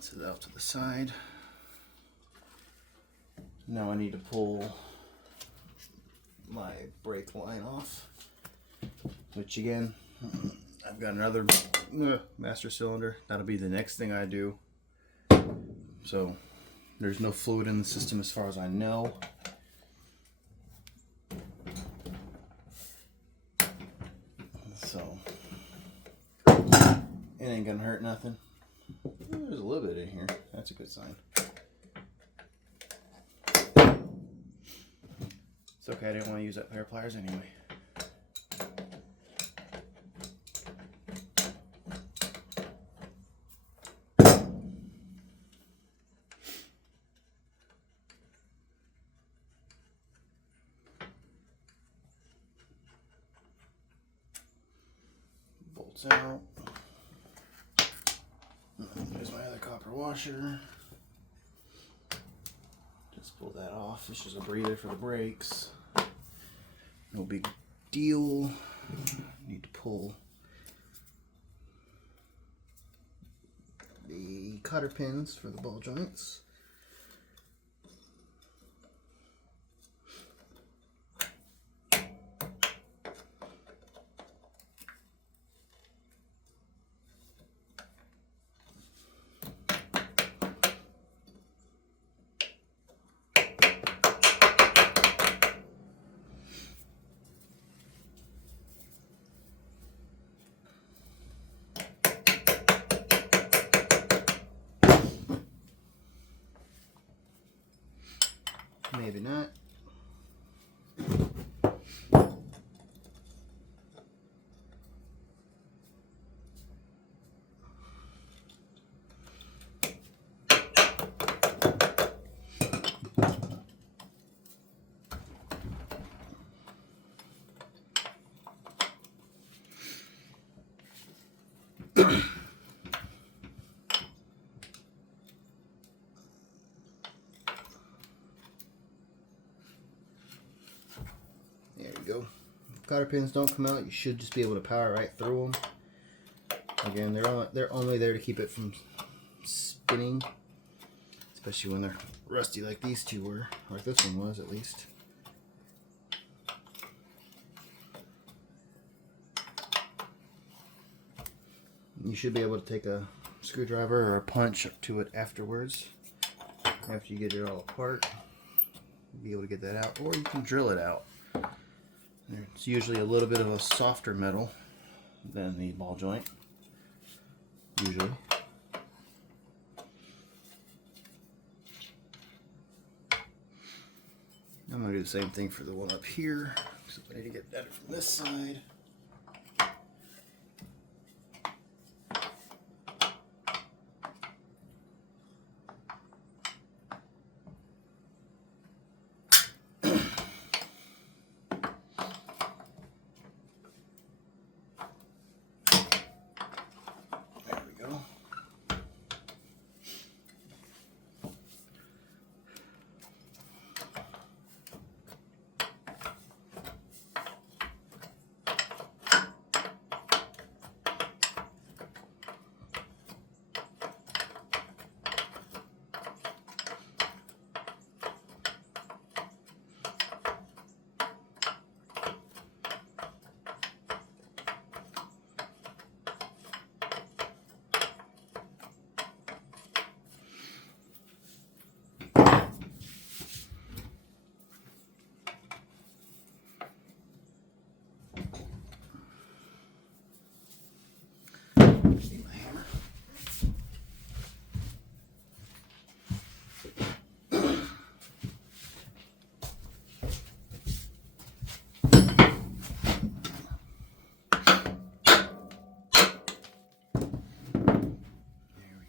Set it out to the side. Now I need to pull my brake line off. Which again, I've got another master cylinder. That'll be the next thing I do. So there's no fluid in the system as far as I know. So it ain't gonna hurt nothing. There's a little bit in here. That's a good sign. It's okay, I didn't want to use that pair of pliers anyway. Bolts out. There's my other copper washer. Just pull that off. This is a breather for the brakes. No big deal. Need to pull the cotter pins for the ball joints. Maybe not. There you go. If cotter pins don't come out, you should just be able to power right through them. Again, they're only there to keep it from spinning, especially when they're rusty like these two were, or this one was at least. You should be able to take a screwdriver or a punch to it afterwards. After you get it all apart, you'll be able to get that out, or you can drill it out. It's usually a little bit of a softer metal than the ball joint, usually. I'm going to do the same thing for the one up here, so I need to get that from this side. There we go.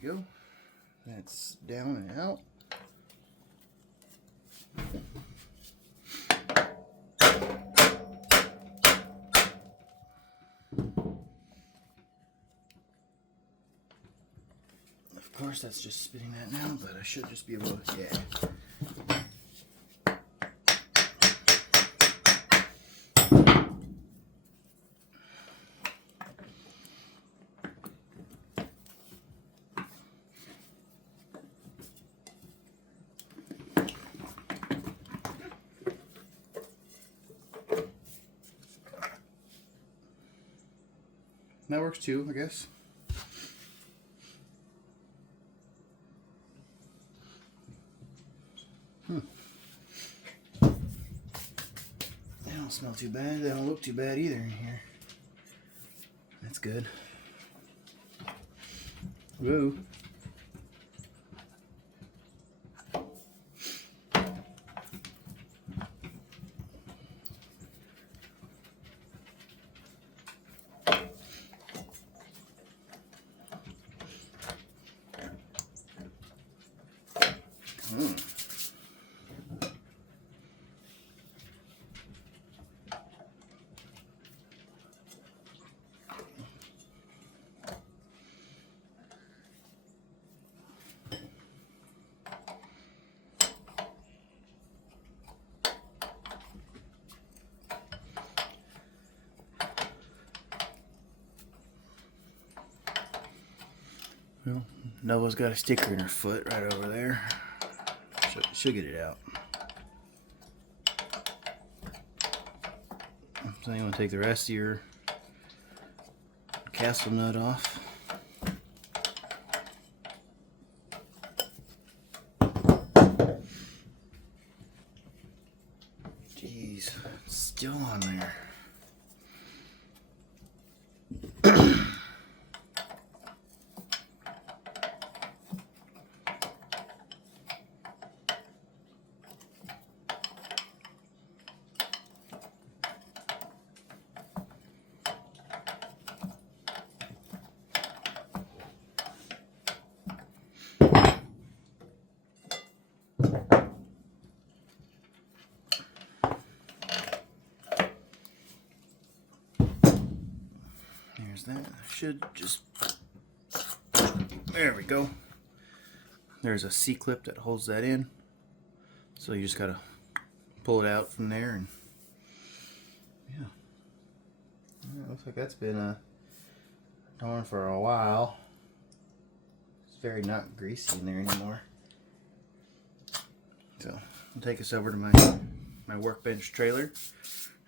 Go. That's down and out. Of course, that's just spinning that now, but I should just be able to, yeah. That works too, I guess. They don't smell too bad. They don't look too bad either in here. That's good. Whoa. Well, Nova's got a sticker in her foot right over there. She'll get it out. So you want to take the rest of your castle nut off. Jeez, it's still on there. That should just, there we go. There's a C-clip that holds that in, so you just gotta pull it out from there, and yeah, it looks like that's been going for a while. It's very not greasy in there anymore. So I'll take us over to my workbench trailer,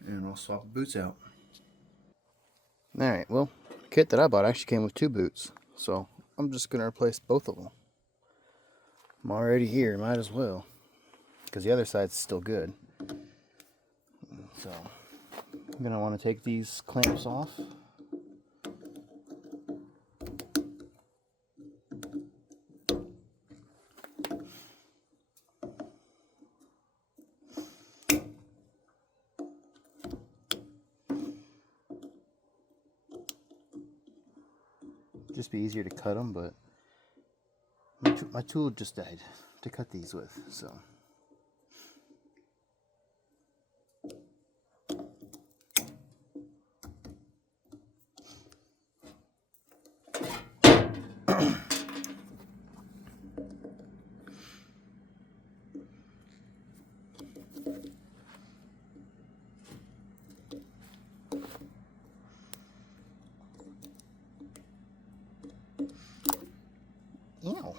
and I'll swap the boots out. All right, well, kit that I bought actually came with 2 boots, so I'm just gonna replace both of them. I'm already here, might as well, because the other side's still good. So I'm gonna want to take these clamps off. Just be easier to cut them, but my tool just died to cut these with, so. Ew.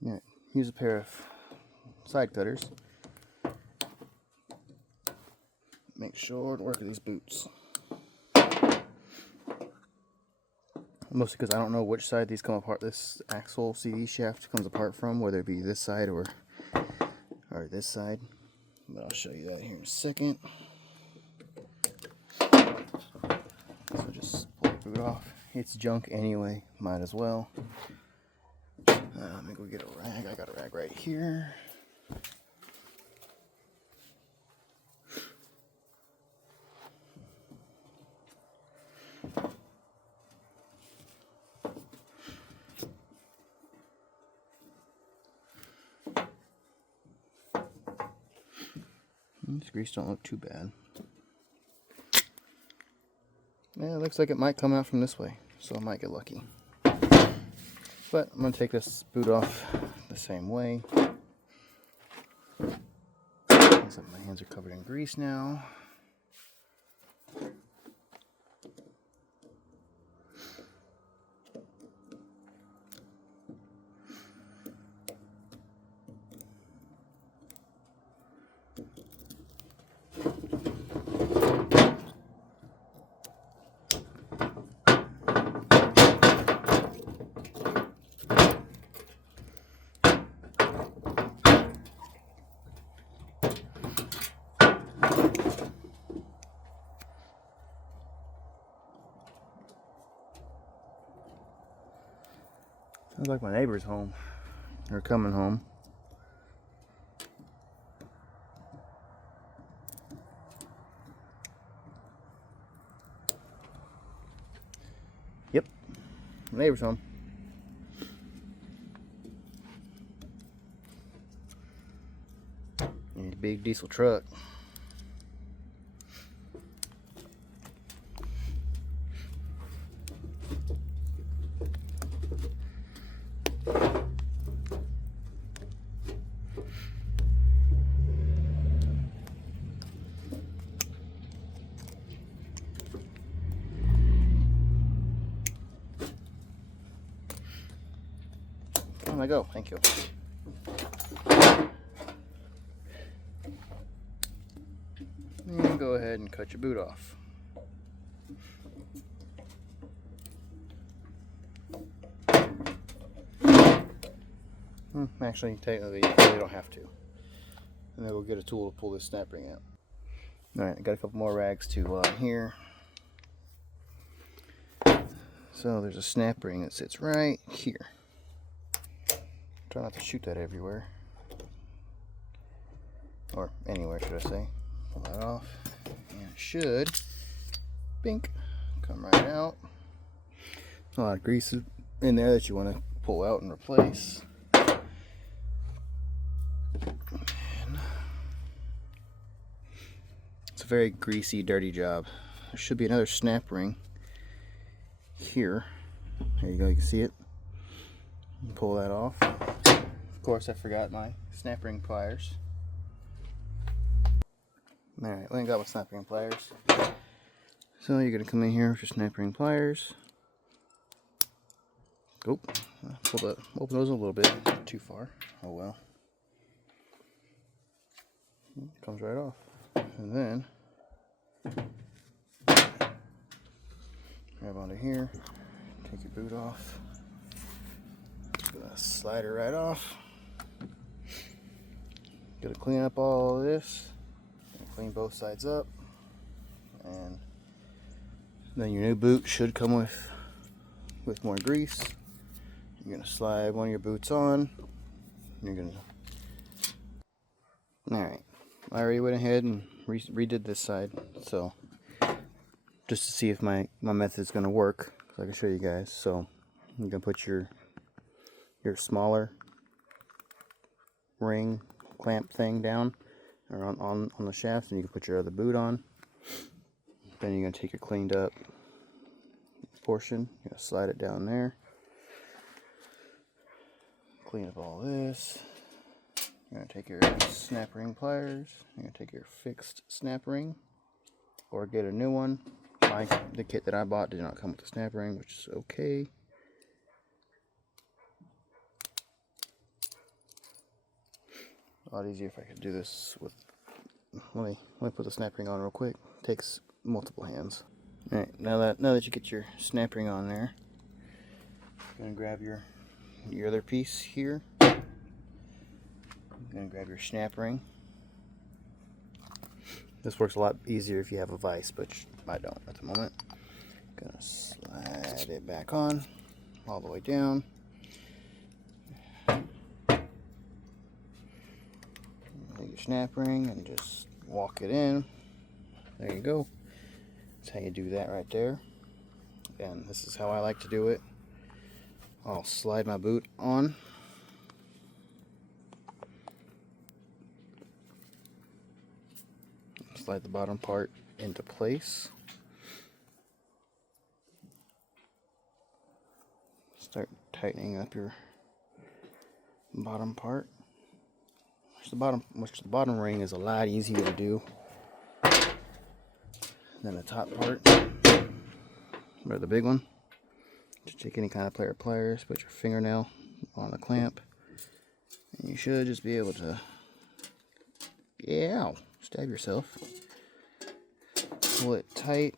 Yeah, use a pair of side cutters. Make sure to work with these boots. Mostly because I don't know which side these come apart. This axle CD shaft comes apart from, whether it be this side or this side. But I'll show you that here in a second. So just pull the boot off. It's junk anyway, might as well. Let me go get a rag. I got a rag right here. These grease don't look too bad. Yeah, it looks like it might come out from this way, so I might get lucky. But I'm going to take this boot off the same way. Except my hands are covered in grease now. Sounds like my neighbor's home. They're coming home. Yep, my neighbor's home. And a big diesel truck. There I go, thank you. And go ahead and cut your boot off. Actually, technically, you really don't have to. And then we'll get a tool to pull this snap ring out. Alright, I got a couple more rags to here. So there's a snap ring that sits right here. Try not to shoot that everywhere. Or anywhere, should I say. Pull that off. And it should, bink, come right out. There's a lot of grease in there that you want to pull out and replace. And it's a very greasy, dirty job. There should be another snap ring here. There you go, you can see it. Pull that off. Of course, I forgot my snap ring pliers. Alright, I got my snap ring pliers. So you're going to come in here with your snap ring pliers. Oop, open those a little bit too far. Oh well. Comes right off. And then grab onto here, take your boot off. Gonna slide it right off. Gotta clean up all of this. Clean both sides up. And then your new boot should come with more grease. You're gonna slide one of your boots on. You're gonna. Alright. I already went ahead and redid this side. So just to see if my method's gonna work. So I can show you guys. So you're gonna put your smaller ring clamp thing down or on the shaft, and you can put your other boot on. Then you're going to take your cleaned up portion, you're going to slide it down there, clean up all this. You're going to take your snap ring pliers, you're going to take your fixed snap ring or get a new one. The kit that I bought did not come with a snap ring, which is okay. A lot easier if I could do this with. Let me put the snap ring on real quick. Takes multiple hands. All right, now that you get your snap ring on there, you're gonna grab your other piece here. You're gonna grab your snap ring. This works a lot easier if you have a vise, but I don't at the moment. Gonna slide it back on, all the way down. Take your snap ring and just walk it in. There you go. That's how you do that right there. And this is how I like to do it. I'll slide my boot on. Slide the bottom part into place. Start tightening up your bottom part. Which the bottom ring is a lot easier to do than the top part, or the big one. Just take any kind of pair of pliers, put your fingernail on the clamp, and you should just be able to, stab yourself. Pull it tight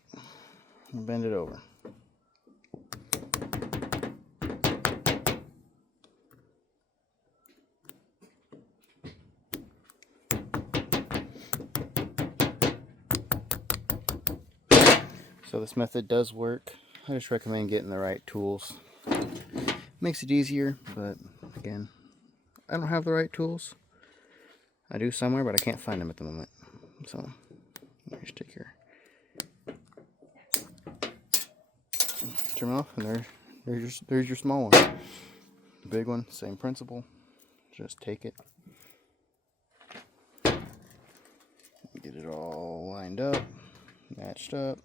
and bend it over. So this method does work. I just recommend getting the right tools. Makes it easier, but again, I don't have the right tools. I do somewhere, but I can't find them at the moment. So just take your trim off, and there's your small one. The big one, same principle. Just take it, get it all lined up, matched up.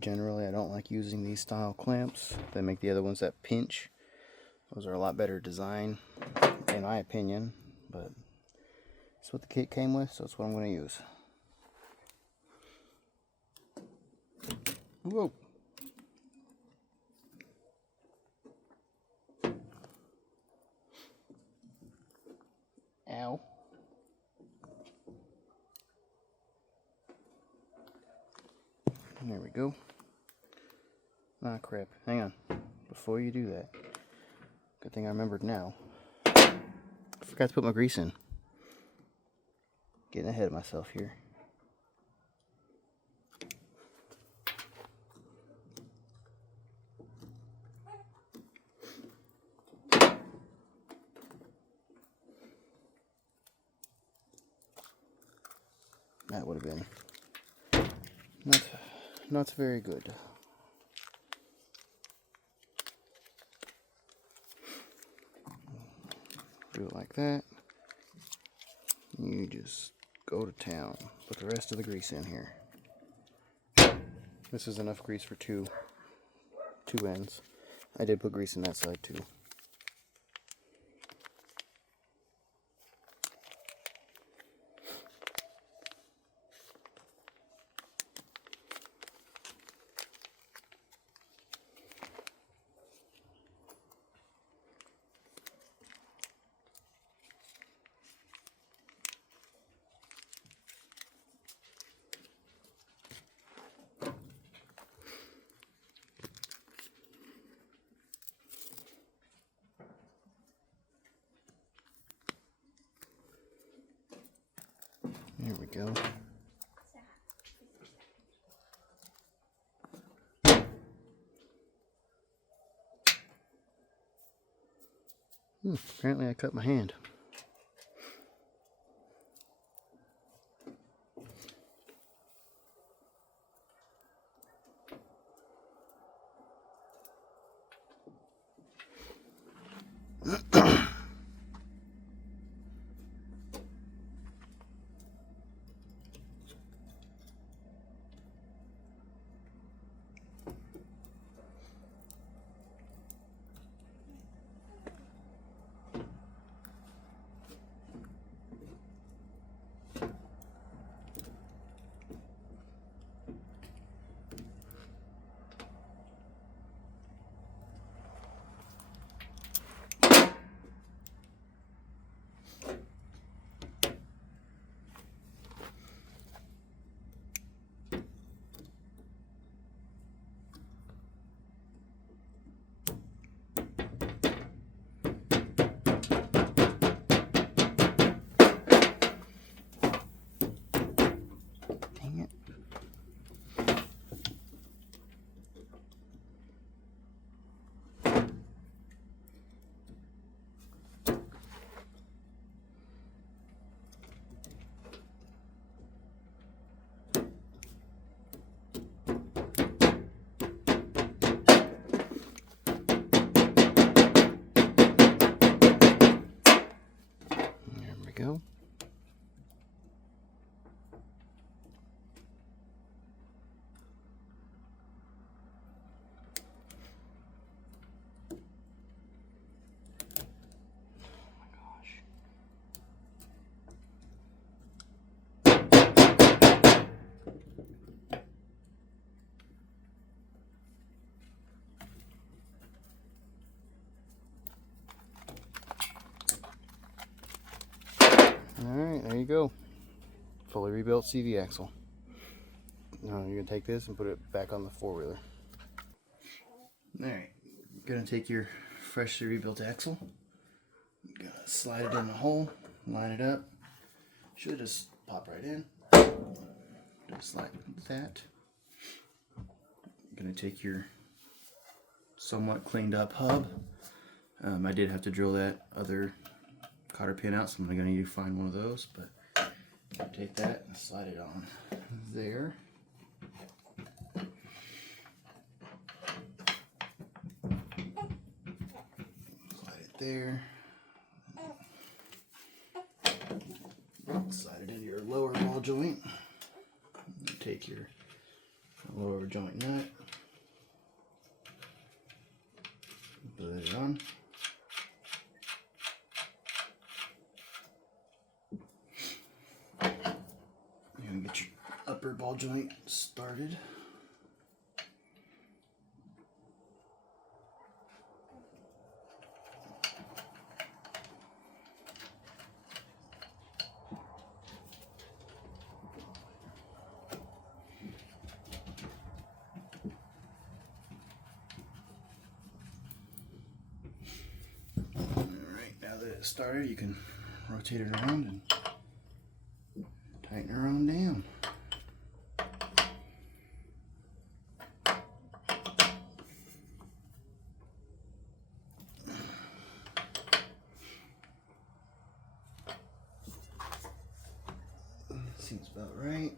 Generally, I don't like using these style clamps. They make the other ones that pinch. Those are a lot better design, in my opinion, but that's what the kit came with, so that's what I'm going to use. Whoa! Ow. There we go. Ah, crap. Hang on. Before you do that, good thing I remembered now. I forgot to put my grease in. Getting ahead of myself here. That would have been not very good. Do it like that. You just go to town. Put the rest of the grease in here. This is enough grease for two ends. I did put grease in that side too. go. Apparently I cut my hand. Dang it. There we go. Alright, there you go. Fully rebuilt CV axle. Now you're going to take this and put it back on the four-wheeler. Alright, gonna take your freshly rebuilt axle, gonna slide it in the hole, line it up. Should just pop right in. Just like that. Gonna take your somewhat cleaned up hub. I did have to drill that other cotter pin out, so I'm gonna need to find one of those, but take that and slide it on there. Slide it there. Slide it into your lower ball joint. Take your lower joint nut. Put it on. You're gonna get your upper ball joint started. Alright, now that it's started, you can rotate it around and tighten her on down. Seems about right.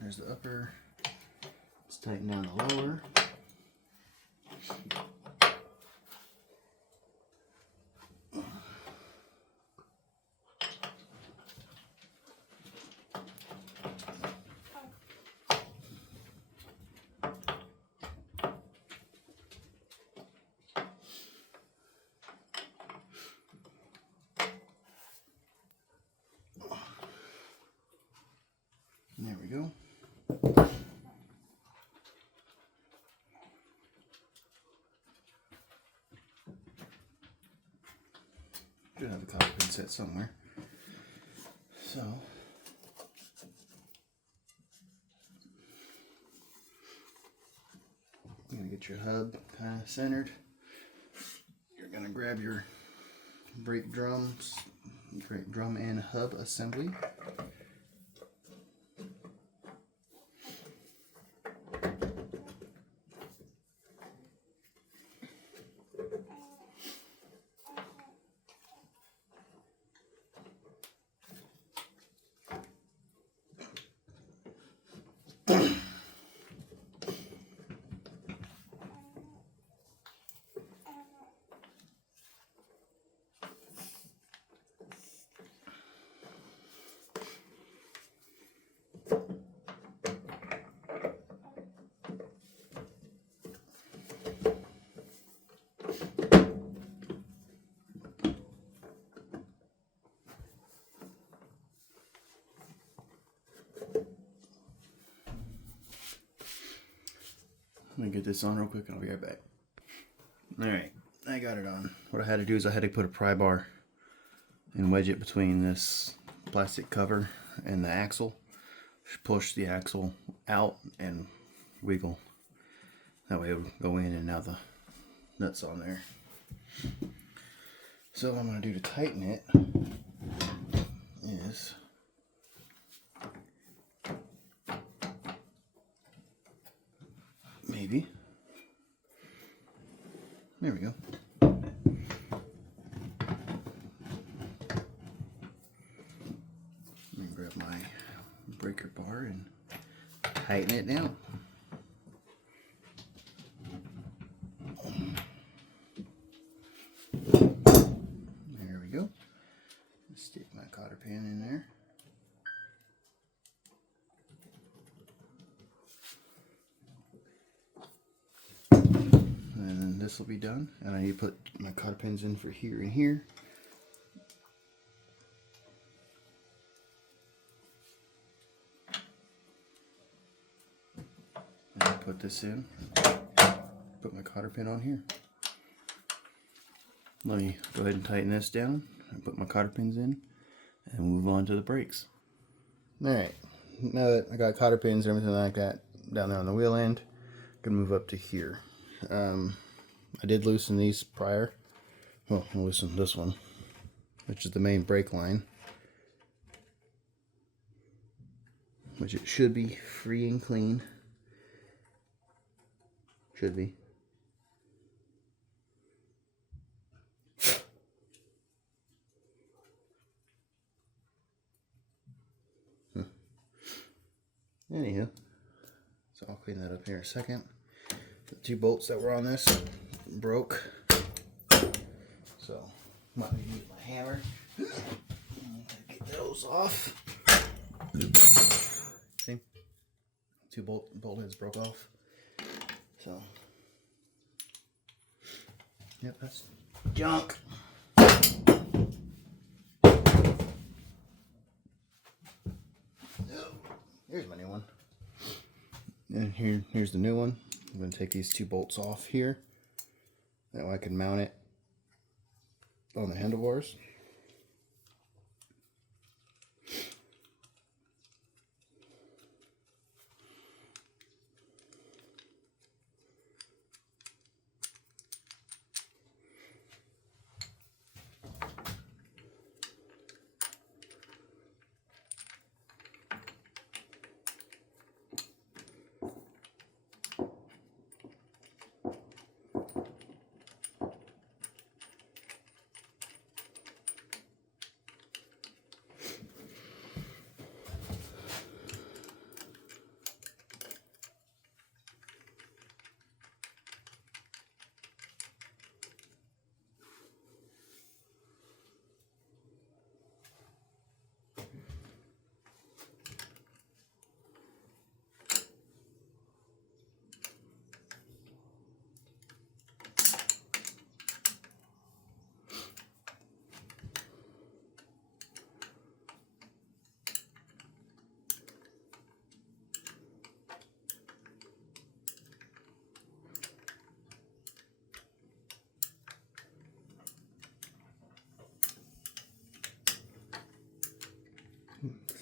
There's the upper. Let's tighten down the lower. There we go. Should have a cotter pin set somewhere. So Get your hub kind of centered. You're gonna grab your brake drum and hub assembly. Let me get this on real quick and I'll be right back. Alright, I got it on. What I had to do is I had to put a pry bar and wedge it between this plastic cover and the axle. Push the axle out and wiggle. That way it will go in and now the nut's on there. So what I'm going to do to tighten it is maybe. There we go. Let me grab my breaker bar and tighten it down. There we go. Stick my cotter pin in there. And then this will be done. And I need to put my cotter pins in for here and here. And I put this in. Put my cotter pin on here. Let me go ahead and tighten this down and put my cotter pins in and move on to the brakes. Alright, now that I got cotter pins and everything like that down there on the wheel end, I'm going to move up to here. I did loosen these prior. Well, I'll loosen this one, which is the main brake line, which it should be free and clean. Should be. Anywho, so I'll clean that up here in a second. The two bolts that were on this broke, so I'm going to use my hammer to get those off. See, two bolt heads broke off. So, yep, that's junk. Here's my new one. And here's the new one. I'm going to take these two bolts off here. That way I can mount it on the handlebars.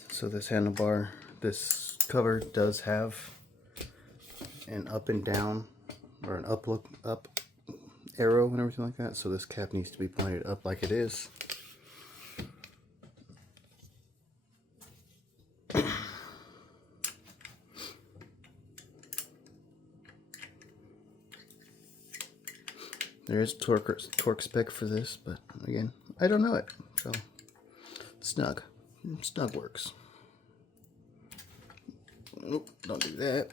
So this handlebar, this cover does have an up and down or an up arrow and everything like that. So this cap needs to be pointed up like it is. There is torque spec for this, but again, I don't know it, so snug works. Nope, don't do that.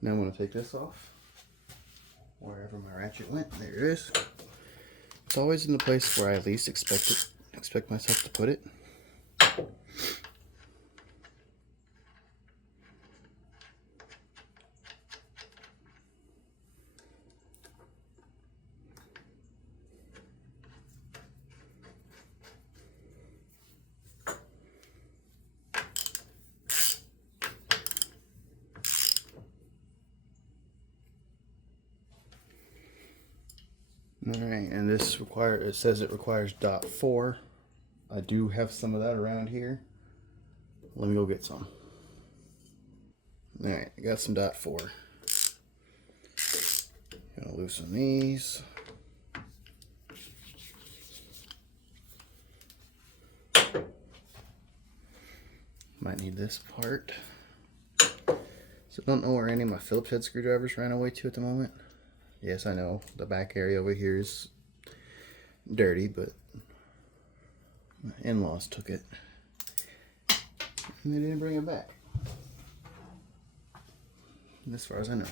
Now I'm going to take this off. Wherever my ratchet went, there it is. It's always in the place where I least expect myself to put it. Alright, and this it says it requires .4. I do have some of that around here. Let me go get some. Alright, I got some .4. Gonna loosen these. Might need this part. So don't know where any of my Phillips head screwdrivers ran away to at the moment. Yes, I know the back area over here is dirty, but my in-laws took it and they didn't bring it back. And as far as I know.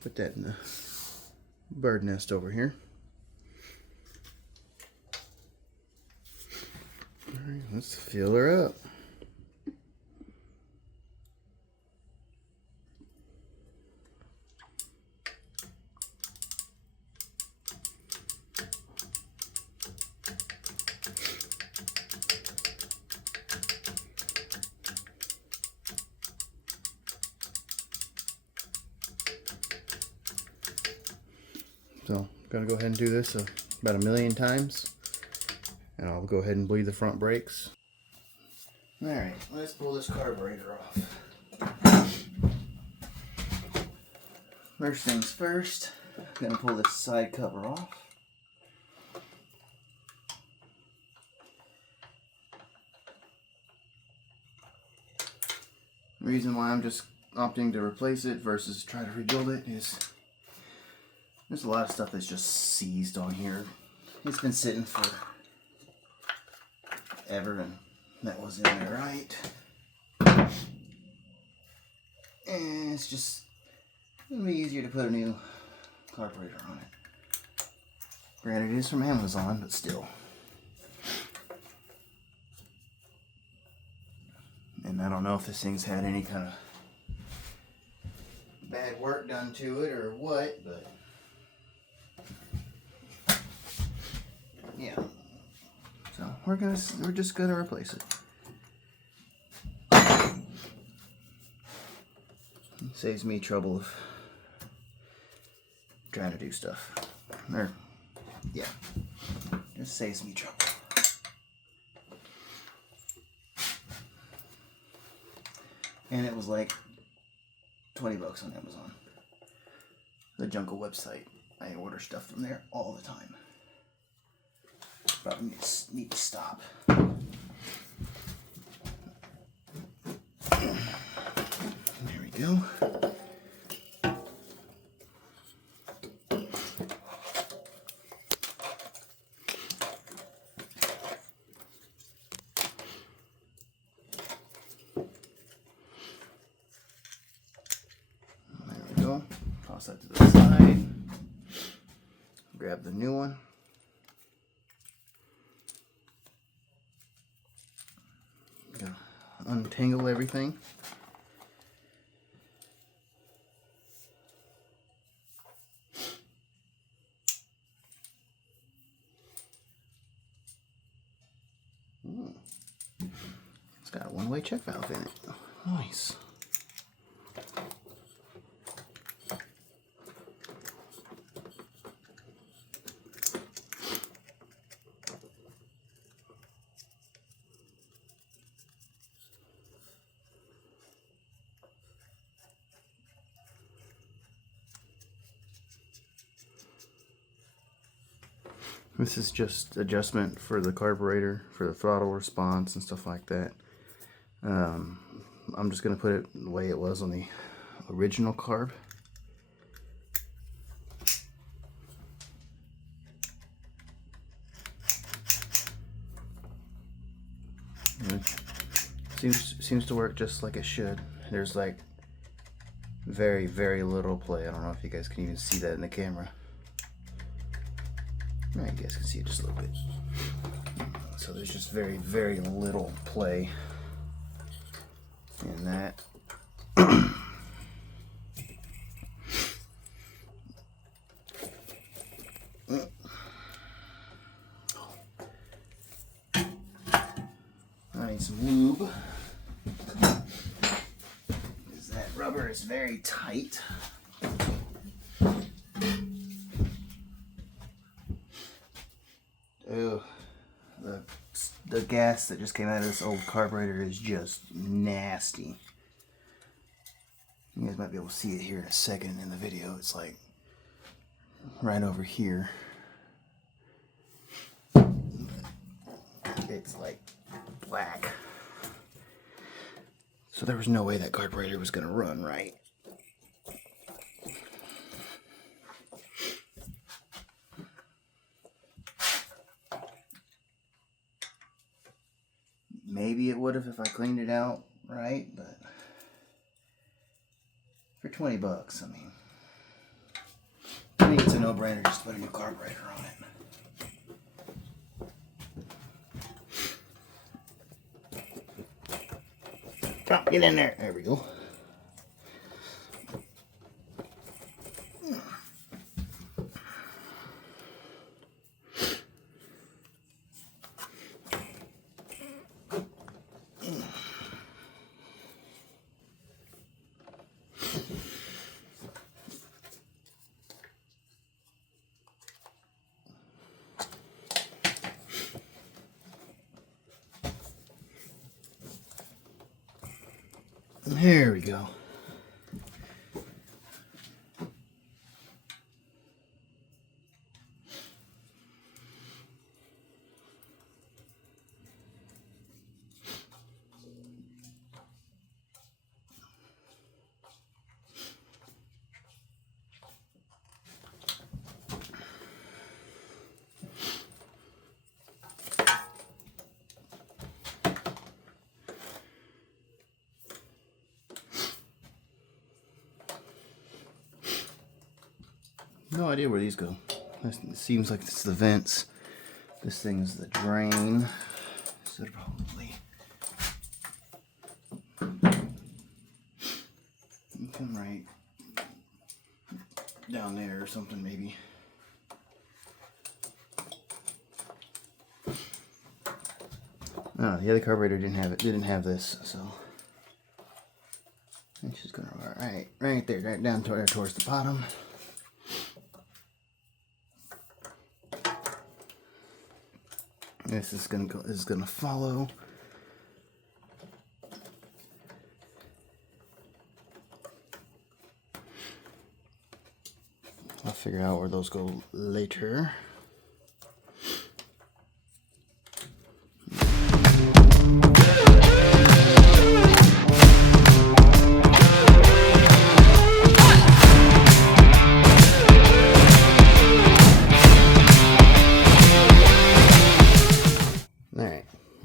Put that in the bird nest over here. Alright, let's fill her up. So I'm gonna go ahead and do this about 1,000,000 times, and I'll go ahead and bleed the front brakes. All right, let's pull this carburetor off. First things first, I'm gonna pull this side cover off. The reason why I'm just opting to replace it versus try to rebuild it is there's a lot of stuff that's just seized on here. It's been sitting for ever, and that wasn't in there right. And it's just gonna be easier to put a new carburetor on it. Granted, it is from Amazon, but still. And I don't know if this thing's had any kind of bad work done to it or what, but yeah. So we're just gonna replace it. It saves me trouble of trying to do stuff. Or yeah. Just saves me trouble. And it was like 20 bucks on Amazon. The Jungle website. I order stuff from there all the time. Probably need to stop. There we go. There we go. Toss that to the side. Grab the new one. Untangle everything. It's got a one-way check valve in it. Nice. This is just adjustment for the carburetor, for the throttle response and stuff like that. I'm just going to put it the way it was on the original carb. Seems to work just like it should. There's like very, very little play. I don't know if you guys can even see that in the camera. You guys can see it just a little bit. So there's just very, very little play in that. I need some lube, because that rubber is very tight. Oh, the gas that just came out of this old carburetor is just nasty. You guys might be able to see it here in a second in the video. It's like right over here. It's like black. So there was no way that carburetor was going to run right. Maybe it would have if I cleaned it out right, but for 20 bucks, I mean, I think it's a no-brainer just to put a new carburetor on it. Come, get in there. There we go. There we go. No idea where these go. It seems like it's the vents. This thing is the drain. So probably come right down there or something maybe. No, the other carburetor didn't have it. Didn't have this, so it's just gonna right there, right down towards the bottom. This is gonna follow. I'll figure out where those go later.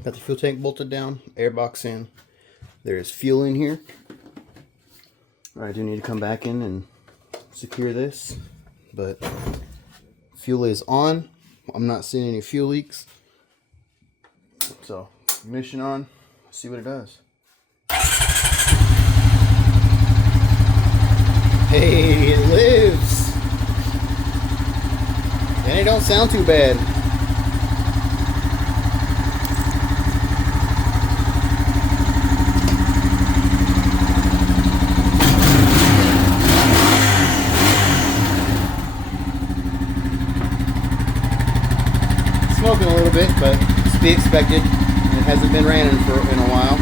Got the fuel tank bolted down, air box in. There is fuel in here. I do need to come back in and secure this, but fuel is on. I'm not seeing any fuel leaks. So, ignition on, see what it does. Hey, it lives! And it don't sound too bad. Smoking a little bit, but it's to be expected. It hasn't been raining in a while.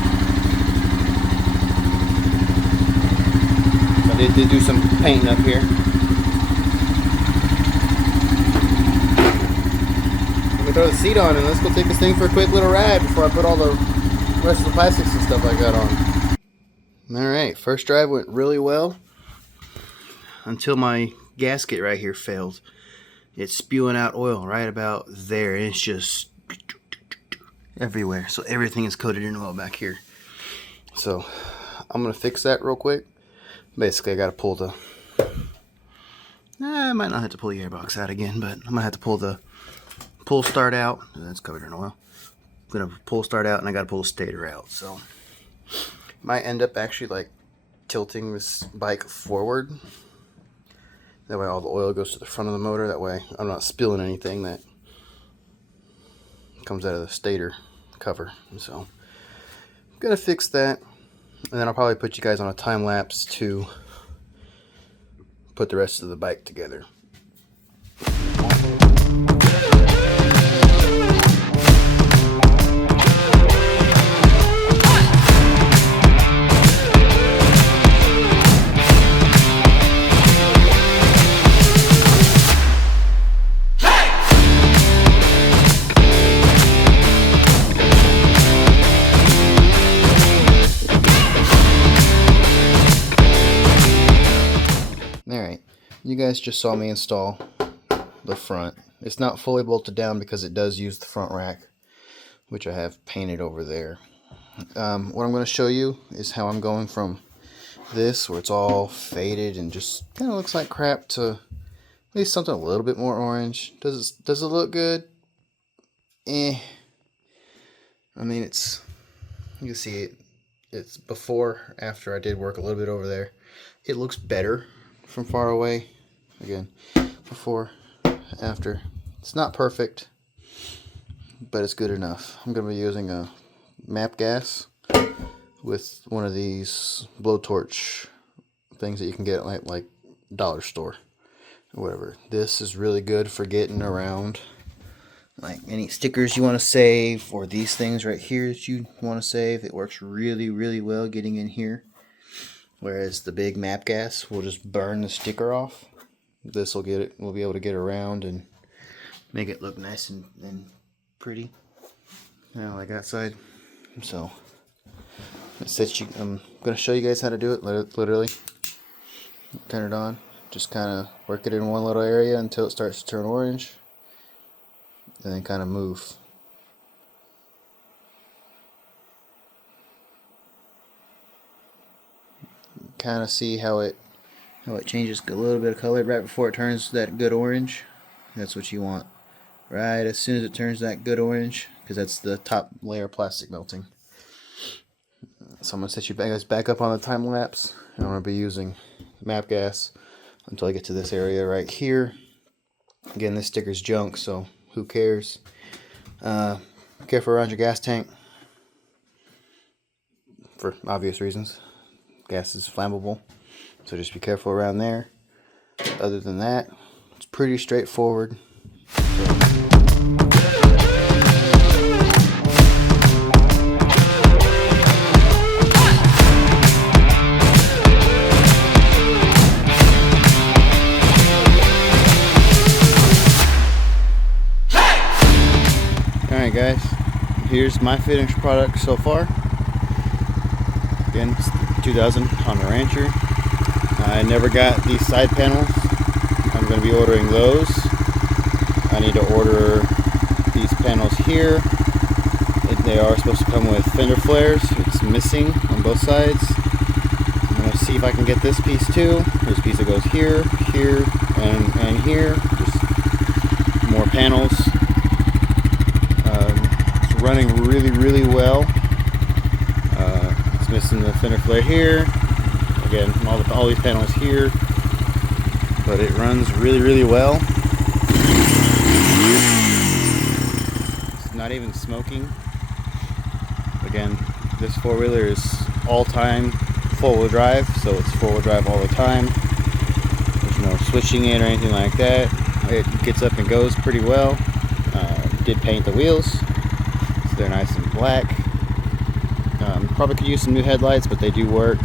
I did do some painting up here. throw the seat on and let's go take this thing for a quick little ride before I put all the rest of the plastics and stuff I got on. Alright, first drive went really well until my gasket right here failed. It's spewing out oil right about there, and it's just everywhere. So everything is coated in oil back here. So I'm gonna fix that real quick. Basically, I gotta pull the. I might not have to pull the airbox out again, but I'm gonna have to pull the pull start out. That's covered in oil. I'm gonna pull start out, and I gotta pull the stator out. So might end up actually like tilting this bike forward. That way all the oil goes to the front of the motor. That way I'm not spilling anything that comes out of the stator cover. So I'm going to fix that. And then I'll probably put you guys on a time lapse to put the rest of the bike together. You guys just saw me install the front. It's not fully bolted down because it does use the front rack, which I have painted over there. What I'm going to show you is how I'm going from this, where it's all faded and just kind of looks like crap, to at least something a little bit more orange. Does it look good? I mean, you can see it's before, after. I did work a little bit over there. It looks better from far away. Again, before, after. It's not perfect, but it's good enough. I'm going to be using a MAP gas with one of these blowtorch things that you can get at like dollar store or whatever. This is really good for getting around like any stickers you want to save, or these things right here that you want to save. It works really, really well getting in here. Whereas the big MAP gas will just burn the sticker off. This will we'll be able to get around and make it look nice and pretty. Like outside. So I'm going to show you guys how to do it. Literally turn it on. Just kind of work it in one little area until it starts to turn orange. And then kind of move. Kind of see how it changes a little bit of color right before it turns that good orange. That's what you want. Right as soon as it turns that good orange, because that's the top layer of plastic melting. So I'm going to set you guys back up on the time lapse. And I'm going to be using MAP gas until I get to this area right here. Again, this sticker's junk, so who cares? Careful around your gas tank. For obvious reasons. Gas is flammable, so just be careful around there. Other than that, it's pretty straightforward. Alright guys, here's my finished product so far. Again, it's 2000 Honda Rancher. I never got these side panels. I'm going to be ordering those. I need to order these panels here. They are supposed to come with fender flares. It's missing on both sides. I'm going to see if I can get this piece too. There's a piece that goes here, here, and here. Just more panels. It's running really, really well. Missing the fender flare here. Again, all these panels here, but it runs really, really well. It's not even smoking. Again, this four-wheeler is all-time four-wheel drive, so it's four-wheel drive all the time. There's no switching it or anything like that. It gets up and goes pretty well. Did paint the wheels, so they're nice and black. Probably could use some new headlights, but they do work.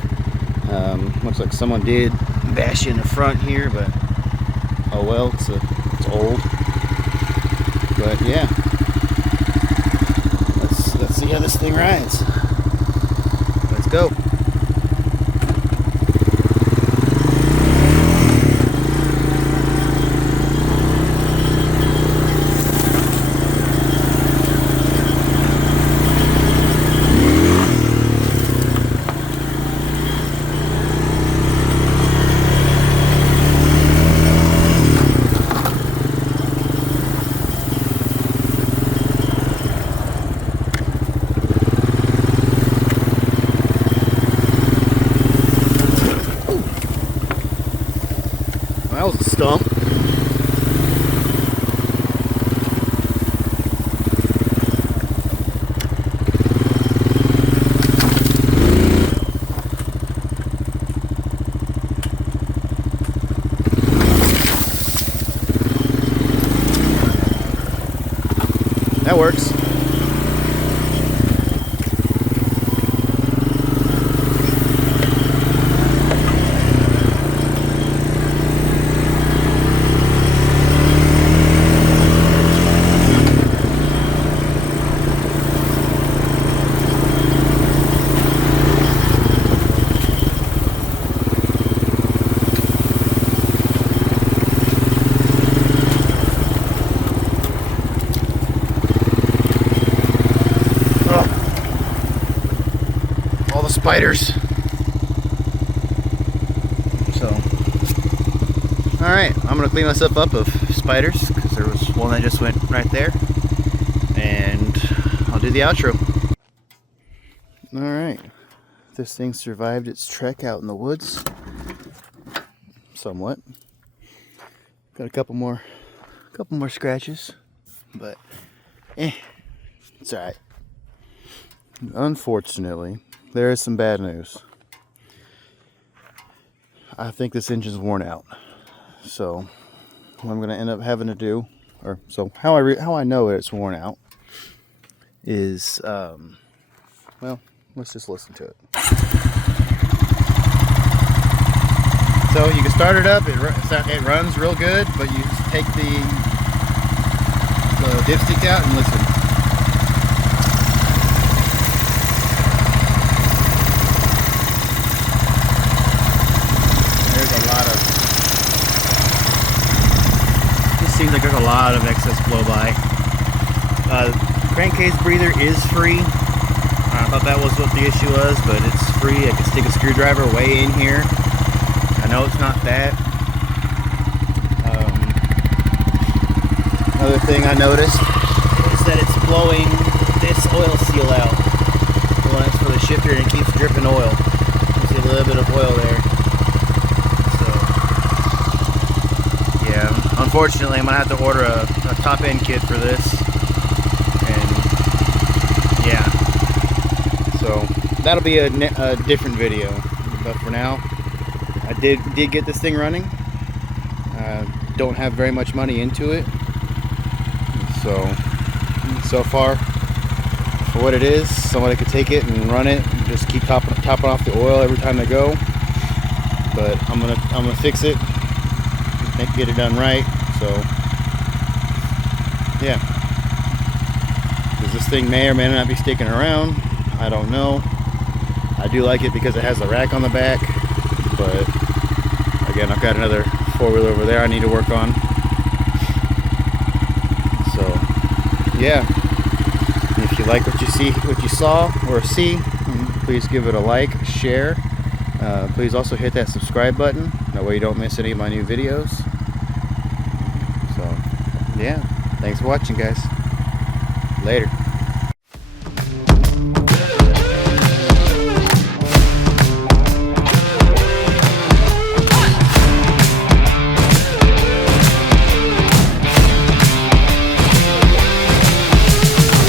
Looks like someone did bash in the front here, but oh well, it's old. But yeah, see how this thing rides. Let's go. That was a stump. That works. All the spiders. So, all right, I'm gonna clean myself up of spiders because there was one that just went right there, and I'll do the outro. All right, this thing survived its trek out in the woods, somewhat. Got a couple more scratches, but it's all right. Unfortunately, there is some bad news. I think this engine's worn out. So what I'm going to end up having to do, or so how I know it's worn out, is well, let's just listen to it. So you can start it up. It runs real good, but you just take the dipstick out and listen. Seems like there's a lot of excess blow by. Crankcase breather is free. I thought that was what the issue was, but it's free. I can stick a screwdriver way in here. I know it's not that. Another thing I noticed is that it's blowing this oil seal out. The one that's for the shifter, and it keeps dripping oil. You see a little bit of oil there. Unfortunately, I'm gonna have to order a top end kit for this, and yeah, so that'll be a different video. But for now, I did get this thing running. Don't have very much money into it, so far for what it is, somebody could take it and run it, and just keep topping off the oil every time they go. But I'm gonna fix it. Get it done right. So yeah, because this thing may or may not be sticking around, I don't know. I do like it because it has a rack on the back, but again, I've got another four-wheeler over there I need to work on. So yeah, if you like what you saw or see, please give it a like, share. Please also hit that subscribe button, that way you don't miss any of my new videos. So yeah, thanks for watching, guys. Later.